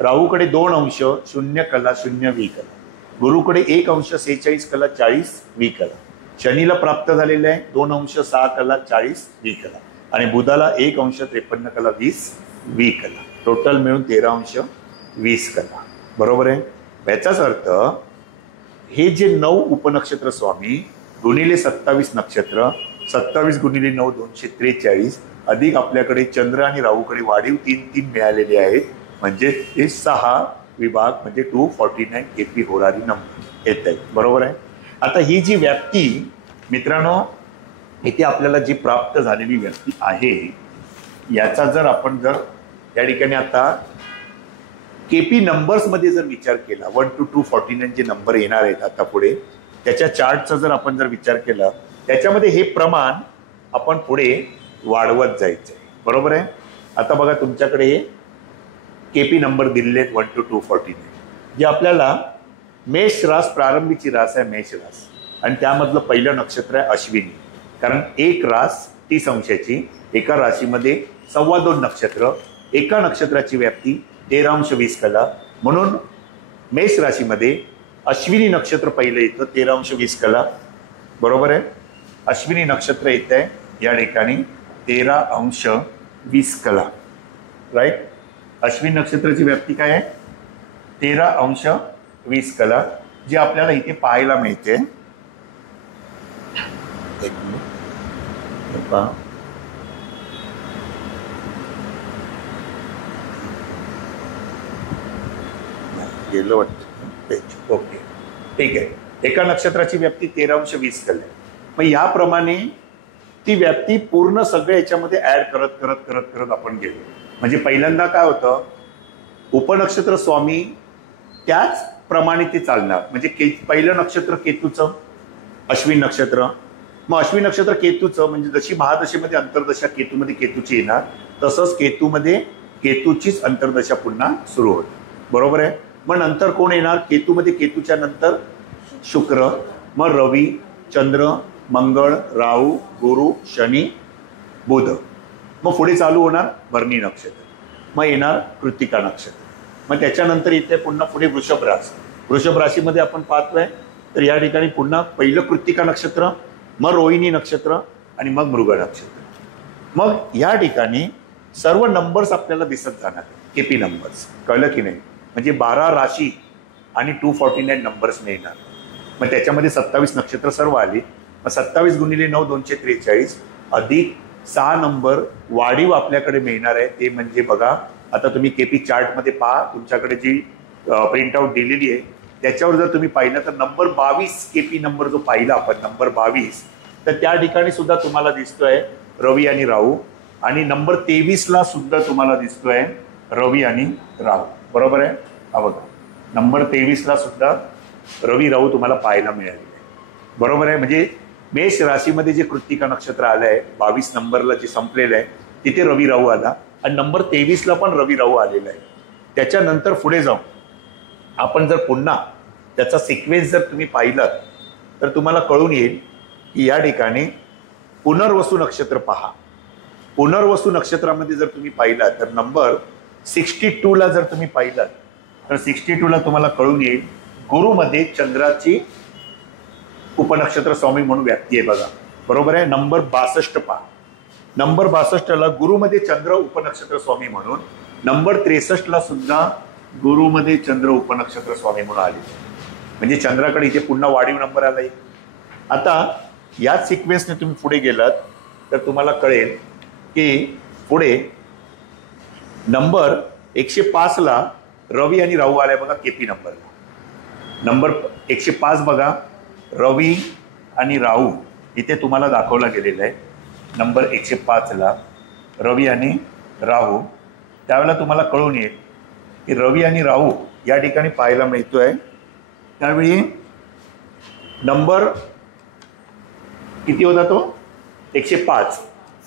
राहूकडे 2 अंश 0 कला 0 वी कला. गुरुकडे 1 अंश 46 कला 40 वी कला. शनीला प्राप्त झालेले आहे 2 अंश 6 कला 40 वी कला. आणि बुधाला 1 अंश 53 कला 20 वी कला. टोटल मिळून 13 अंश 20 कला. बरोबर आहे. याचाच अर्थ हे जे 9 उपनक्षत्र स्वामी गुणिले 27 नक्षत्र, 27 गुणिले 9 243 अधिक आपल्याकडे चंद्र आणि राहूकडे वाढीव 3 मिळालेले आहेत. म्हणजे हे 6 विभाग म्हणजे 249 केपी होरारी नंबर येत आहेत. बरोबर आहे. आता ही जी व्याप्ती मित्रांनो, इथे आपल्याला जी प्राप्त झालेली व्याप्ती आहे, याचा जर आपण या ठिकाणी आता केपी नंबर्स मध्ये जर विचार केला, 1 to 249 जे नंबर येणार आहेत आता पुढे, त्याच्या चार्टचा जर आपण विचार केला, त्याच्यामध्ये हे प्रमाण आपण पुढे वाढवत जायचंय. बरोबर आहे. आता बघा तुमच्याकडे हे केपी नंबर दिलेले आहेत 1 to 249, जे आपल्याला मेष रास, प्रारंभीची रास आहे मेष रास, आणि त्यामधलं पहिलं नक्षत्र आहे अश्विनी. कारण एक रास 30 अंशाची, एका राशीमध्ये 2.25 नक्षत्र, एका नक्षत्राची व्याप्ती 13 अंश 20 कला. म्हणून मेष राशीमध्ये अश्विनी नक्षत्र पहिलं येतं 13 अंश 20 कला. बरोबर आहे. अश्विनी नक्षत्र येत आहे या ठिकाणी 13 अंश 20 कला. राईट. अश्विनी नक्षत्राची व्याप्ती काय आहे? 13 अंश 20 कला, जी आपल्याला इथे पाहायला मिळते. एक मिनिट पहा. गेलो वाटतं. ओके, ठीक आहे. एका नक्षत्राची व्याप्ती 13 अंश 20 कला. मग याप्रमाणे ती व्याप्ती पूर्ण सगळ्या याच्यामध्ये ऍड करत करत करत करत आपण गेलो. म्हणजे पहिल्यांदा काय होतं, उपनक्षत्र स्वामी त्याच प्रमाणे ते चालणार. म्हणजे पहिलं नक्षत्र केतूचं, अश्विन नक्षत्र. मग अश्विन नक्षत्र केतूचं म्हणजे जशी महादशेमध्ये अंतर्दशा केतूमध्ये केतूची येणार, तसंच केतूमध्ये केतूचीच अंतर्दशा पुन्हा सुरू होते. बरोबर आहे. मग नंतर कोण येणार? केतूमध्ये केतूच्या नंतर शुक्र, मग रवी, चंद्र, मंगळ, राहू, गुरु, शनी, बुध. मग पुढे चालू होणार भरणी नक्षत्र, मग येणार कृत्तिका नक्षत्र. मग त्याच्यानंतर इथे पुन्हा पुढे वृषभ राशी. वृषभ राशीमध्ये आपण पाहतोय तर या ठिकाणी पुन्हा पहिलं कृत्तिका नक्षत्र, मग रोहिणी नक्षत्र आणि मग मृग नक्षत्र. मग या ठिकाणी सर्व नंबर्स आपल्याला दिसत जाणार, केपी नंबर्स. कळलं की नाही? म्हणजे 12 राशी आणि 249 नंबर्स येणार. मग त्याच्यामध्ये 27 नक्षत्र सर्व आली. मग 27 गुणिले 9 243 अधिक 6 नंबर वाढीव आपल्याकडे मिळणार आहे. ते म्हणजे बघा, आता तुम्ही केपी चार्टमध्ये पहा, तुमच्याकडे जी प्रिंटआउट दिलेली आहे त्याच्यावर जर तुम्ही पाहिलं तर नंबर 22 केपी नंबर जो पाहिला आपण, नंबर 22, तर त्या ठिकाणी सुद्धा तुम्हाला दिसतोय रवी आणि राहू. आणि नंबर 23ला सुद्धा तुम्हाला दिसतोय रवी आणि राहू. बरोबर आहे. हा बघा, नंबर 23ला सुद्धा रवी राहू तुम्हाला पाहायला मिळालेले आहे. बरोबर आहे. म्हणजे मेष राशीमध्ये जे कृत्तिका नक्षत्र आलं आहे 22 नंबरला जे संपलेलं आहे तिथे रवी राहू आला, आणि नंबर 23ला पण रवी राहू आलेला आहे. त्याच्यानंतर पुढे जाऊन आपण जर पुन्हा त्याचा सिक्वेन्स जर तुम्ही पाहिलात तर तुम्हाला कळून येईल की या ठिकाणी पुनर्वसू नक्षत्र पहा. पुनर्वसू नक्षत्रामध्ये जर तुम्ही पाहिलात तर नंबर 62ला जर तुम्ही पाहिलात तर 62ला तुम्हाला कळून येईल गुरुमध्ये चंद्राची उपनक्षत्र स्वामी म्हणून व्याप्ती आहे बघा. बरोबर आहे. नंबर 62 पहा. नंबर 62ला गुरुमध्ये चंद्र उपनक्षत्र स्वामी म्हणून, नंबर 63ला सुद्धा गुरुमध्ये चंद्र उपनक्षत्र स्वामी म्हणून आले. म्हणजे चंद्राकडे इथे पुन्हा वाढीव नंबर आलाय. आता याच सिक्वेन्सने तुम्ही पुढे गेलात तर तुम्हाला कळेल की पुढे नंबर 105ला रवी आणि राहू आलाय बघा केपी नंबरला. नंबर 105 बघा, रवी आणि राहू इथे तुम्हाला दाखवला गेलेला आहे. नंबर 105ला रवी आणि राहू. त्यावेळेला तुम्हाला कळून येईल की रवी आणि राहू या ठिकाणी पाहायला मिळतोय. त्यावेळी नंबर किती होता तो? 105.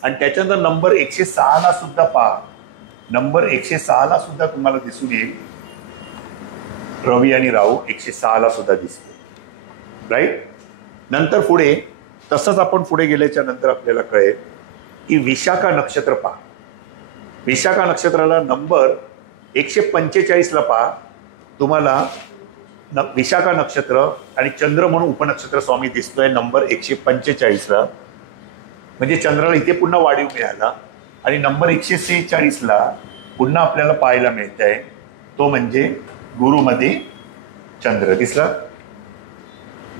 आणि त्याच्यानंतर नंबर 106ला सुद्धा पहा. नंबर 106ला सुद्धा तुम्हाला दिसून येईल रवी आणि राहू 106ला सुद्धा दिसतो. राईट. नंतर पुढे तसंच आपण पुढे गेल्याच्या नंतर आपल्याला कळेल की विशाखा नक्षत्र पहा. विशाखा नक्षत्राला नंबर 145ला पहा. तुम्हाला विशाखा नक्षत्र आणि चंद्र म्हणून उपनक्षत्र स्वामी दिसतोय नंबर 145ला. म्हणजे चंद्राला इथे पुन्हा वाढीव मिळाला. आणि नंबर 146ला पुन्हा आपल्याला पाहायला मिळत आहे, तो म्हणजे गुरुमध्ये चंद्र दिसला.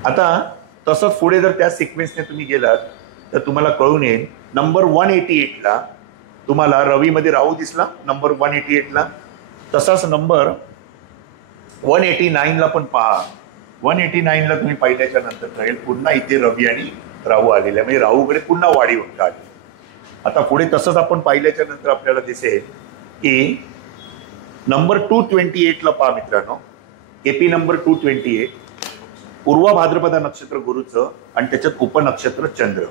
आता तसंच पुढे जर त्या सिक्वेन्सने तुम्ही गेलात तर तुम्हाला कळून येईल नंबर 188ला तुम्हाला रवीमध्ये राहू दिसला. नंबर 188ला तसाच नंबर 189ला पण पहा. 189ला तुम्ही पाहिल्याच्या नंतर कळेल पुन्हा इथे रवी आणि राहू आलेले, म्हणजे राहूकडे पुन्हा वाढीव अंक आले. आता पुढे तसंच आपण पाहिल्याच्या नंतर आपल्याला दिसेल की नंबर 228ला पहा मित्रांनो, केपी नंबर 228, पूर्व भाद्रपदा नक्षत्र गुरुचं आणि त्याच्यात उपनक्षत्र चंद्र.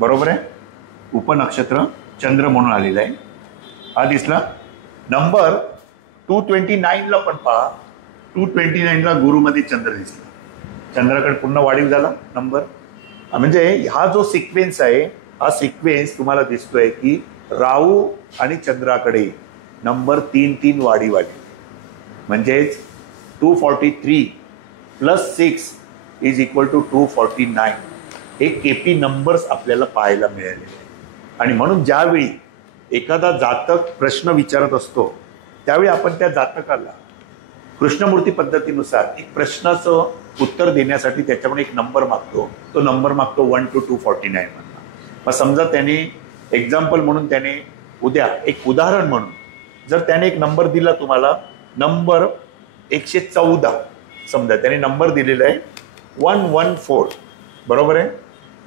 बरोबर आहे. उपनक्षत्र चंद्र म्हणून आलेला आहे. हा दिसला. नंबर 229ला पण पहा. 229ला गुरुमध्ये चंद्र दिसला. चंद्राकडे पुन्हा वाढीव झाला नंबर. म्हणजे हा जो सिक्वेन्स आहे हा सिक्वेन्स तुम्हाला दिसतोय की राहू आणि चंद्राकडे नंबर 3 वाढीव आली. म्हणजेच 243 + 6 = 249 हे केपी नंबर्स आपल्याला पाहायला मिळाले. आणि म्हणून ज्यावेळी एखादा जातक प्रश्न विचारत असतो त्यावेळी आपण त्या जातकाला कृष्णमूर्ती पद्धतीनुसार एक प्रश्नाचं उत्तर देण्यासाठी त्याच्याकडे एक नंबर मागतो. तो नंबर मागतो 1 to 249 म्हणून. मग समजा त्याने एक्झाम्पल म्हणून त्याने उद्या एक उदाहरण म्हणून जर त्याने एक नंबर दिला तुम्हाला, नंबर 114, समजा त्याने नंबर दिलेला आहे 114. बरोबर आहे.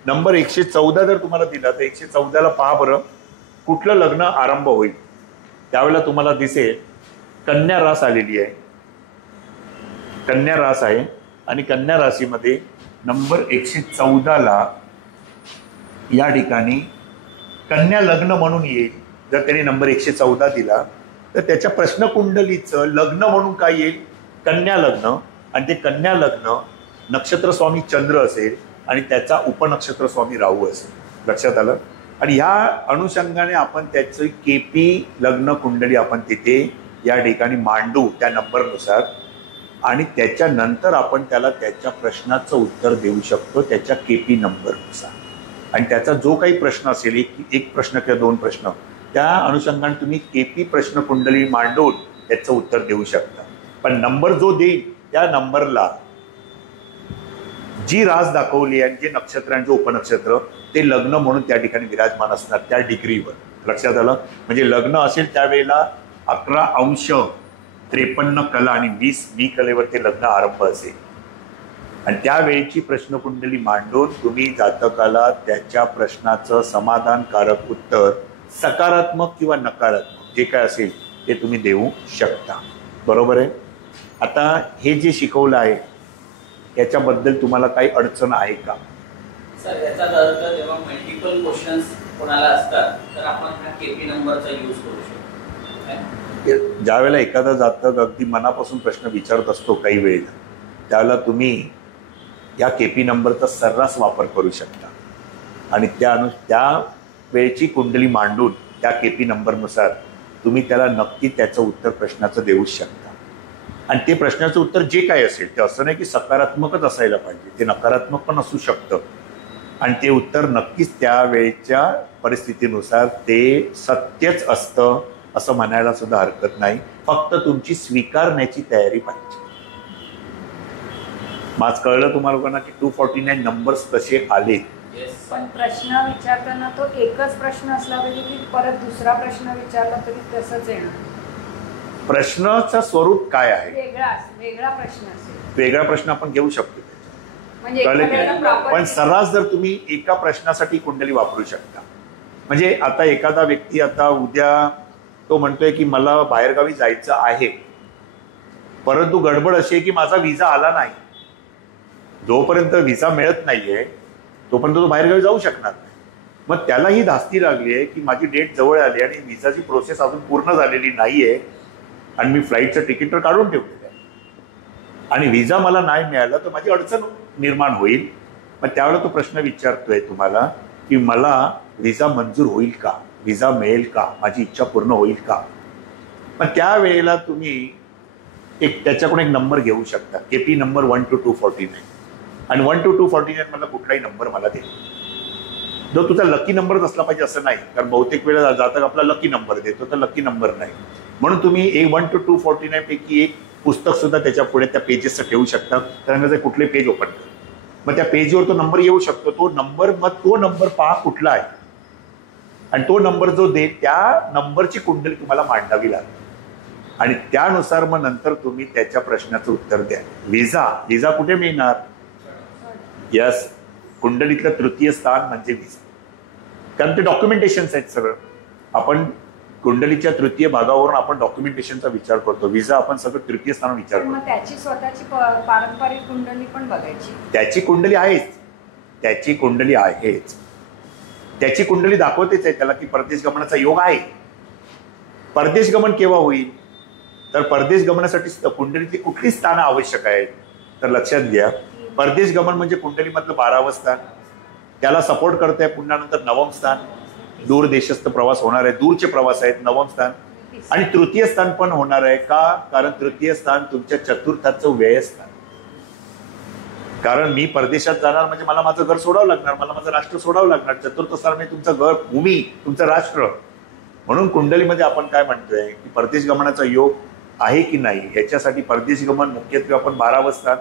नंबर 114 जर तुम्हाला दिला तर 114ला पहा बरं कुठलं लग्न आरंभ होईल. त्यावेळेला तुम्हाला दिसेल कन्या रास आलेली आहे. कन्या रास आहे आणि कन्या राशीमध्ये नंबर 114ला या ठिकाणी कन्या लग्न म्हणून येईल. जर त्याने नंबर 114 दिला तर त्याच्या प्रश्नकुंडलीचं लग्न म्हणून काय येईल? कन्या लग्न. आणि ते कन्या लग्न नक्षत्र स्वामी चंद्र असेल आणि त्याचा उपनक्षत्र स्वामी राहू असेल. लक्षात आलं? आणि ह्या अनुषंगाने आपण त्याचं केपी लग्न कुंडली आपण तिथे या ठिकाणी मांडू त्या नंबरनुसार आणि त्याच्यानंतर आपण त्याला त्याच्या प्रश्नाचं उत्तर देऊ शकतो त्याच्या केपी नंबरनुसार. आणि त्याचा जो काही प्रश्न असेल, एक प्रश्न किंवा 2 प्रश्न, त्या अनुषंगाने तुम्ही केपी प्रश्न कुंडली मांडून त्याचं उत्तर देऊ शकता. पण नंबर जो देईल त्या नंबरला जी रास दाखवली आहे, जे नक्षत्र आणि जे उपनक्षत्र, ते लग्न म्हणून त्या ठिकाणी विराजमान असणार त्या डिग्रीवर. लक्षात आलं? म्हणजे लग्न असेल त्यावेळेला 11 अंश 53 कला आणि 20 मी कलेवर ते लग्न आरंभ असेल. आणि त्यावेळेची प्रश्नकुंडली मांडून तुम्ही जातकाला त्याच्या प्रश्नाचं समाधानकारक उत्तर सकारात्मक किंवा नकारात्मक जे काय असेल ते तुम्ही देऊ शकता. बरोबर आहे? आता हे जे शिकवलं आहे याच्याबद्दल तुम्हाला काही अडचण आहे का? सर, याचा अर्थ जेव्हा मल्टिपल क्वेश्चन्स कोणाला असतात तर आपण हा केपी नंबरचा यूज करू शकतो. ज्यावेळेला एखादा जातक अगदी मनापासून प्रश्न विचारत असतो काही वेळेला, त्यावेळेला तुम्ही या केपी नंबरचा सर्रास वापर करू शकता आणि त्या वेळची कुंडली मांडून त्या केपी नंबरनुसार तुम्ही त्याला नक्की त्याचं उत्तर प्रश्नाचं देऊ शकता. आणि ते प्रश्नाचं उत्तर जे काय असेल ते असं नाही की सकारात्मकच असायला पाहिजे, ते नकारात्मक पण असू शकतं. आणि ते उत्तर नक्कीच त्यावेळेच्या परिस्थितीनुसार ते सत्यच असतं असं म्हणायला सुद्धा हरकत नाही. फक्त तुमची स्वीकारण्याची तयारी पाहिजे. माझ कळलं तुम्हाला लोकांना की 249 नंबर्स कसे आले. पण प्रश्न विचारताना तो एकच प्रश्न असला पाहिजे की परत दुसरा प्रश्न विचारला तरी तसंच येणार? प्रश्नाचं स्वरूप काय आहे? वेगळा प्रश्न असेल. वेगळा प्रश्न आपण घेऊ शकतो म्हणजे पण सर्रास जर तुम्ही एका प्रश्नासाठी कुंडली वापरू शकता. म्हणजे आता एखादा व्यक्ती आता उद्या तो म्हणतोय की मला बाहेरगावी जायचं आहे, परंतु गडबड अशी आहे की माझा व्हिसा आला नाही. जोपर्यंत व्हिसा मिळत नाहीये तोपर्यंत तो बाहेरगावी जाऊ शकणार नाही. मग त्याला ही धास्ती लागली आहे की माझी डेट जवळ आली आणि व्हिसाची प्रोसेस अजून पूर्ण झालेली नाहीये आणि मी फ्लाईटचं तिकीट तर काढून ठेवलेलं आहे आणि व्हिसा मला नाही मिळाला तर माझी अडचण निर्माण होईल. मग त्यावेळेला तो प्रश्न विचारतोय तुम्हाला की मला व्हिसा मंजूर होईल का, व्हिसा मिळेल का, माझी इच्छा पूर्ण होईल का. मग त्यावेळेला तुम्ही त्याच्याकडून एक नंबर घेऊ शकता, केपी नंबर 1 to 249. आणि 1 to 249 मधला कुठलाही नंबर मला दे. जो तुझा लकी नंबरच असला पाहिजे असं नाही, कारण बहुतेक वेळेला जातक आपला लकी नंबर देतो तर लकी नंबर नाही. म्हणून तुम्ही 1 to 249 पैकी एक पुस्तक सुद्धा त्याच्या पुढे त्या पेजेसचं ठेवू शकता. त्यानंतर कुठले पेज ओपन कर, मग त्या पेजवर तो नंबर येऊ शकतो. तो नंबर पहा कुठला आहे आणि तो नंबर जो देईल त्या नंबरची कुंडली तुम्हाला मांडावी लागेल आणि त्यानुसार मग नंतर तुम्ही त्याच्या प्रश्नाचं उत्तर द्या. व्हिसा कुठे मिळणार? यस, कुंडलीतलं तृतीय स्थान म्हणजे व्हिसा, कारण ते डॉक्युमेंटेशन्स आहेत सगळं. आपण कुंडलीच्या तृतीय भागावरून आपण डॉक्युमेंटेशनचा विचार करतो. व्हिसा आपण सगळं तृतीय स्थान विचार करतो. त्याची स्वतःची पारंपरिक कुंडली पण बघायची. त्याची कुंडली आहेच. त्याची कुंडली दाखवतेच आहे त्याला की परदेश गमनाचा योग आहे. परदेश गमन केव्हा होईल तर परदेश गमनासाठी कुंडलीतली कुठली स्थानं आवश्यक आहेत तर लक्षात घ्या, परदेश गमन म्हणजे कुंडलीमधलं 12वं स्थान, त्याला सपोर्ट करत आहे पुन्हा नंतर 9वं स्थान. दूर देशस्थ प्रवास होणार आहे, दूरचे प्रवास आहेत 9वं स्थान. आणि तृतीय स्थान पण होणार आहे का, कारण तृतीय स्थान तुमच्या चतुर्थाचं व्ययस्थान. कारण मी परदेशात जाणार म्हणजे मला माझं घर सोडावं लागणार, मला माझं राष्ट्र सोडावं लागणार. चतुर्थ स्थान म्हणजे तुमचं घर, भूमी, तुमचं राष्ट्र. म्हणून कुंडलीमध्ये आपण काय म्हणतोय की परदेश गमनाचा योग आहे की नाही याच्यासाठी परदेश गमन मुख्यत्वे आपण 12वं स्थान,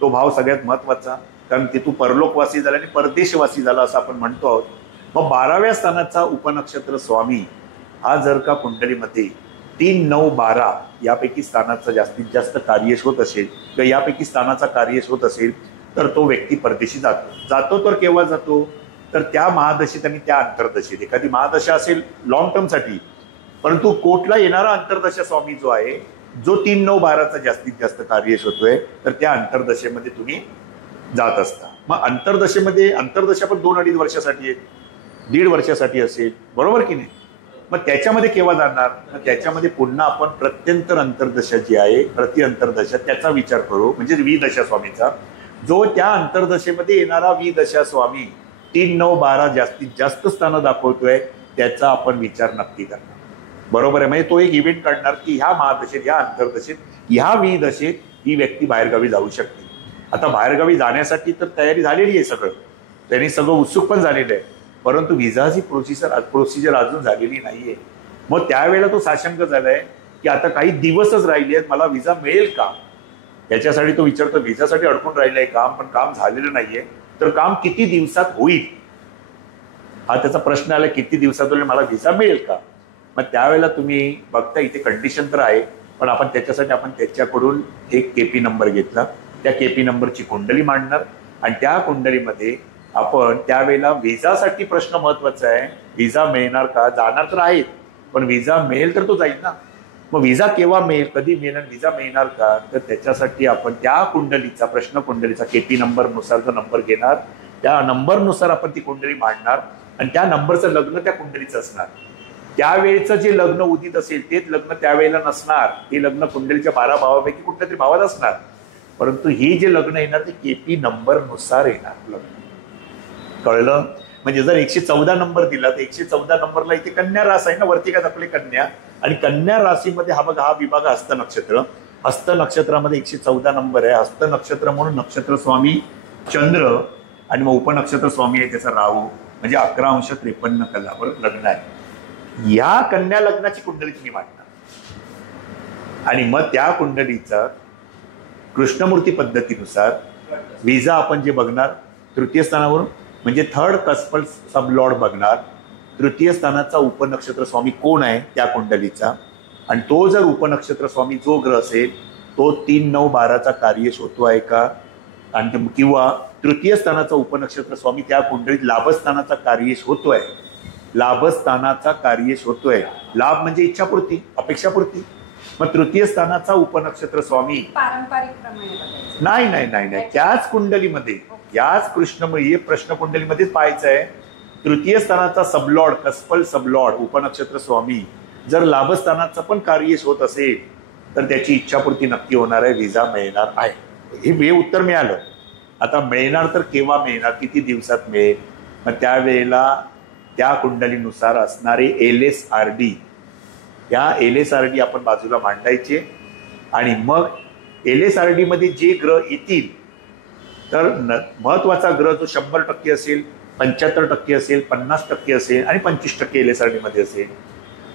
तो भाव सगळ्यात महत्वाचा, कारण ते तू परलोकवासी झाला आणि परदेशवासी झाला असं आपण म्हणतो आहोत. मग 12व्या स्थानाचा उपनक्षत्र स्वामी हा जर का कुंडलीमध्ये 3, 9, 12 यापैकी स्थानाचा जास्तीत जास्त कार्यश होत असेल किंवा यापैकी स्थानाचा कार्यश होत असेल तर तो व्यक्ती परदेशी जातो तर केव्हा जातो तर त्या महादशेत आणि त्या अंतर्दशेत. एखादी महादशा असेल लॉंग टर्मसाठी, परंतु कोर्टला येणारा अंतर्दशा स्वामी जो आहे जो 3-9-12चा जास्तीत जास्त कार्यश होतोय तर त्या अंतर्दशेमध्ये तुम्ही जात असता. मग अंतर्दशा पण 2-2.5 वर्षासाठी आहे, 1.5 वर्षासाठी असेल, बरोबर की नाही? मग त्याच्यामध्ये केव्हा जाणार? मग त्याच्यामध्ये पुन्हा आपण प्रत्यंतर अंतर्दशा जी आहे, प्रति अंतर्दशा, त्याचा विचार करू. म्हणजे विदशा स्वामीचा जो त्या अंतर्दशेमध्ये येणारा विदशा स्वामी 3-9-12 जास्तीत जास्त स्थानं दाखवतोय त्याचा आपण विचार नक्की करणार, बरोबर आहे? म्हणजे तो एक इव्हेंट काढणार की ह्या महादशेत, ह्या अंतर्दशेत, ह्या विदशेत ही व्यक्ती बाहेरगावी जाऊ शकते. आता बाहेरगावी जाण्यासाठी तर तयारी झालेली आहे, त्यांनी सगळं उत्सुक पण झालेलं आहे, परंतु विजाची प्रोसिजर अजून झालेली नाहीये. मग त्यावेळेला तो साशंक झालाय की आता काही दिवसच राहिले आहेत, मला विजा मिळेल का? याच्यासाठी तो विचारतो, विजासाठी अडकून राहिलंय काम, पण काम झालेलं नाहीये, तर काम किती दिवसात होईल हा त्याचा प्रश्न आला. किती दिवसात होईल, मला विजा मिळेल का? मग त्यावेळेला तुम्ही बघता इथे कंडिशन तर आहे, पण आपण त्याच्याकडून एक केपी नंबर घेतला, त्या केपी नंबरची कुंडली मांडणार आणि त्या कुंडलीमध्ये आपण त्यावेळेला विजासाठी प्रश्न महत्वाचा आहे, विजा मिळणार का? जाणार तर आहेत, पण विजा मिळेल तर तो जाईल ना. मग विजा केव्हा मिळेल, कधी मिळेल आणि विजा मिळणार का? तर त्याच्यासाठी आपण त्या कुंडलीचा, प्रश्न कुंडलीचा केपी नंबरनुसार जो नंबर घेणार, त्या नंबरनुसार आपण ती कुंडली मांडणार आणि त्या नंबरचं लग्न त्या कुंडलीचं असणार. त्यावेळेचं जे लग्न उदित असेल तेच लग्न त्यावेळेला नसणार, ते लग्न कुंडलीच्या 12 भावापैकी कुठल्या तरी भावात असणार, परंतु ही जे लग्न येणार ते केपी नंबरनुसार येणार लग्न. कळलं? म्हणजे जर 114 नंबर दिला तर 114 नंबरला इथे कन्या रास आहे ना, वरती काय आपली कन्या, आणि कन्या राशीमध्ये हा विभाग हस्त नक्षत्र, हस्त नक्षत्रामध्ये 114 नंबर आहे. हस्त नक्षत्र म्हणून नक्षत्र स्वामी चंद्र आणि मग उपनक्षत्र स्वामी आहे त्याचा राहू, म्हणजे 11°53 कलावर लग्न आहे. या कन्या लग्नाची कुंडली तुम्ही मांडणार आणि मग त्या कुंडलीचा कृष्णमूर्ती पद्धतीनुसार विजा आपण जे बघणार तृतीय स्थानावरून, म्हणजे थर्ड कस्पल सबलॉर्ड बघणार. तृतीय स्थानाचा उपनक्षत्र स्वामी कोण आहे त्या कुंडलीचा, आणि तो जर उपनक्षत्र स्वामी जो ग्रह असेल तो 3-9-12चा कार्यश होतो आहे का, आणि किंवा तृतीय स्थानाचा उपनक्षत्र स्वामी त्या कुंडलीत लाभस्थानाचा कार्यश होतोय, लाभस्थानाचा कार्यश होतोय. लाभ म्हणजे इच्छापूर्ती, अपेक्षापूर्ती. मग तृतीय स्थानाचा उपनक्षत्र स्वामी पारंपरिक प्रमाणे नाही, त्याच कुंडलीमध्ये, याच प्रश्न कुंडलीमध्येच पाहायचं आहे. तृतीय स्थानाचा सबलॉर्ड, कस्पल सबलॉर्ड उपनक्षत्र स्वामी जर लाभस्थानाचा पण कार्यश होत असेल तर त्याची इच्छापूर्ती नक्की होणार आहे, विजा मिळणार आहे. हे उत्तर मिळालं. आता मिळणार तर केव्हा मिळणार, किती दिवसात मिळेल? मग त्यावेळेला त्या कुंडलीनुसार असणारे LSRD, या LSRD आपण बाजूला मांडायचे आणि मग LSRD मध्ये जे ग्रह येतील, तर महत्वाचा ग्रह जो 100% असेल, 75% असेल, 50% असेल आणि 25% LSRD मध्ये असेल,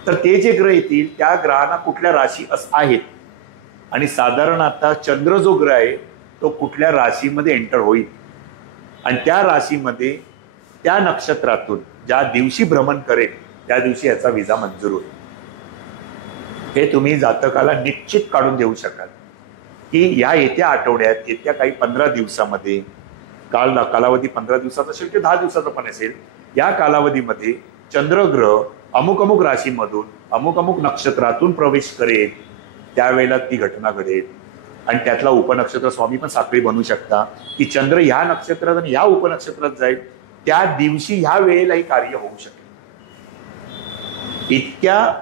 तर ते जे ग्रह येतील त्या ग्रहांना कुठल्या राशी आहेत आणि साधारण आता चंद्र जो ग्रह आहे तो कुठल्या राशीमध्ये एंटर होईल आणि त्या राशीमध्ये त्या नक्षत्रातून ज्या दिवशी भ्रमण करेल त्या दिवशी याचा विजा मंजूर होईल. हे तुम्ही जातकाला निश्चित काढून देऊ शकाल की या येत्या आठवड्यात, येत्या काही 15 दिवसामध्ये, कालावधी 15 दिवसाचा असेल किंवा 10 दिवसाचा पण असेल, या कालावधीमध्ये चंद्रग्रह अमुक अमुक राशीमधून अमुक अमुक नक्षत्रातून प्रवेश करेल, त्यावेळेला ती घटना घडेल. आणि त्यातला उपनक्षत्र स्वामी पण साखळी बनवू शकता की चंद्र ह्या नक्षत्रात आणि ह्या उपनक्षत्रात जाईल, त्या दिवशी ह्या वेळेलाही कार्य होऊ शकेल. इतक्या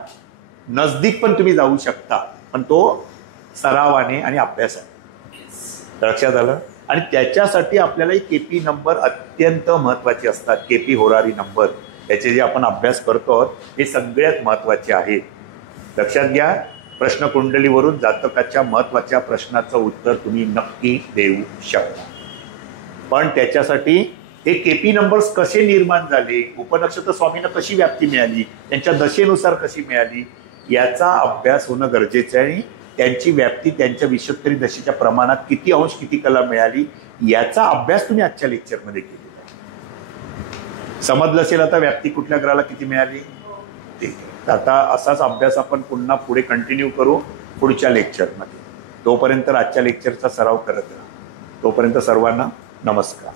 नजदीक पण तुम्ही जाऊ शकता, पण तो सरावाने आणि अभ्यासाने. लक्षात आलं? आणि त्याच्यासाठी आपल्याला केपी नंबर अत्यंत महत्वाचे असतात. केपी होरारी नंबर, त्याचे जे आपण अभ्यास करतो हे सगळ्यात महत्वाचे आहे. लक्षात घ्या. प्रश्न कुंडलीवरून जातकाच्या महत्वाच्या प्रश्नाचं उत्तर तुम्ही नक्की देऊ शकता, पण त्याच्यासाठी हे केपी नंबर्स कसे निर्माण झाले, उपनक्षत्र स्वामींना कशी व्याप्ती मिळाली, त्यांच्या दशेनुसार कशी मिळाली, याचा अभ्यास होणं गरजेचं आहे. आणि त्यांची व्याप्ती त्यांच्या विषुत्तरी दशेच्या प्रमाणात किती अंश किती कला मिळाली याचा अभ्यास तुम्ही आजच्या लेक्चरमध्ये केलेला आहे. समजलं असेल आता व्याप्ती कुठल्या ग्रहाला किती मिळाली. ठीक आहे. आता असाच अभ्यास आपण पुन्हा पुढे कंटिन्यू करू पुढच्या लेक्चरमध्ये. तोपर्यंत आजच्या लेक्चरचा सराव करत राहा. तोपर्यंत सर्वांना नमस्कार.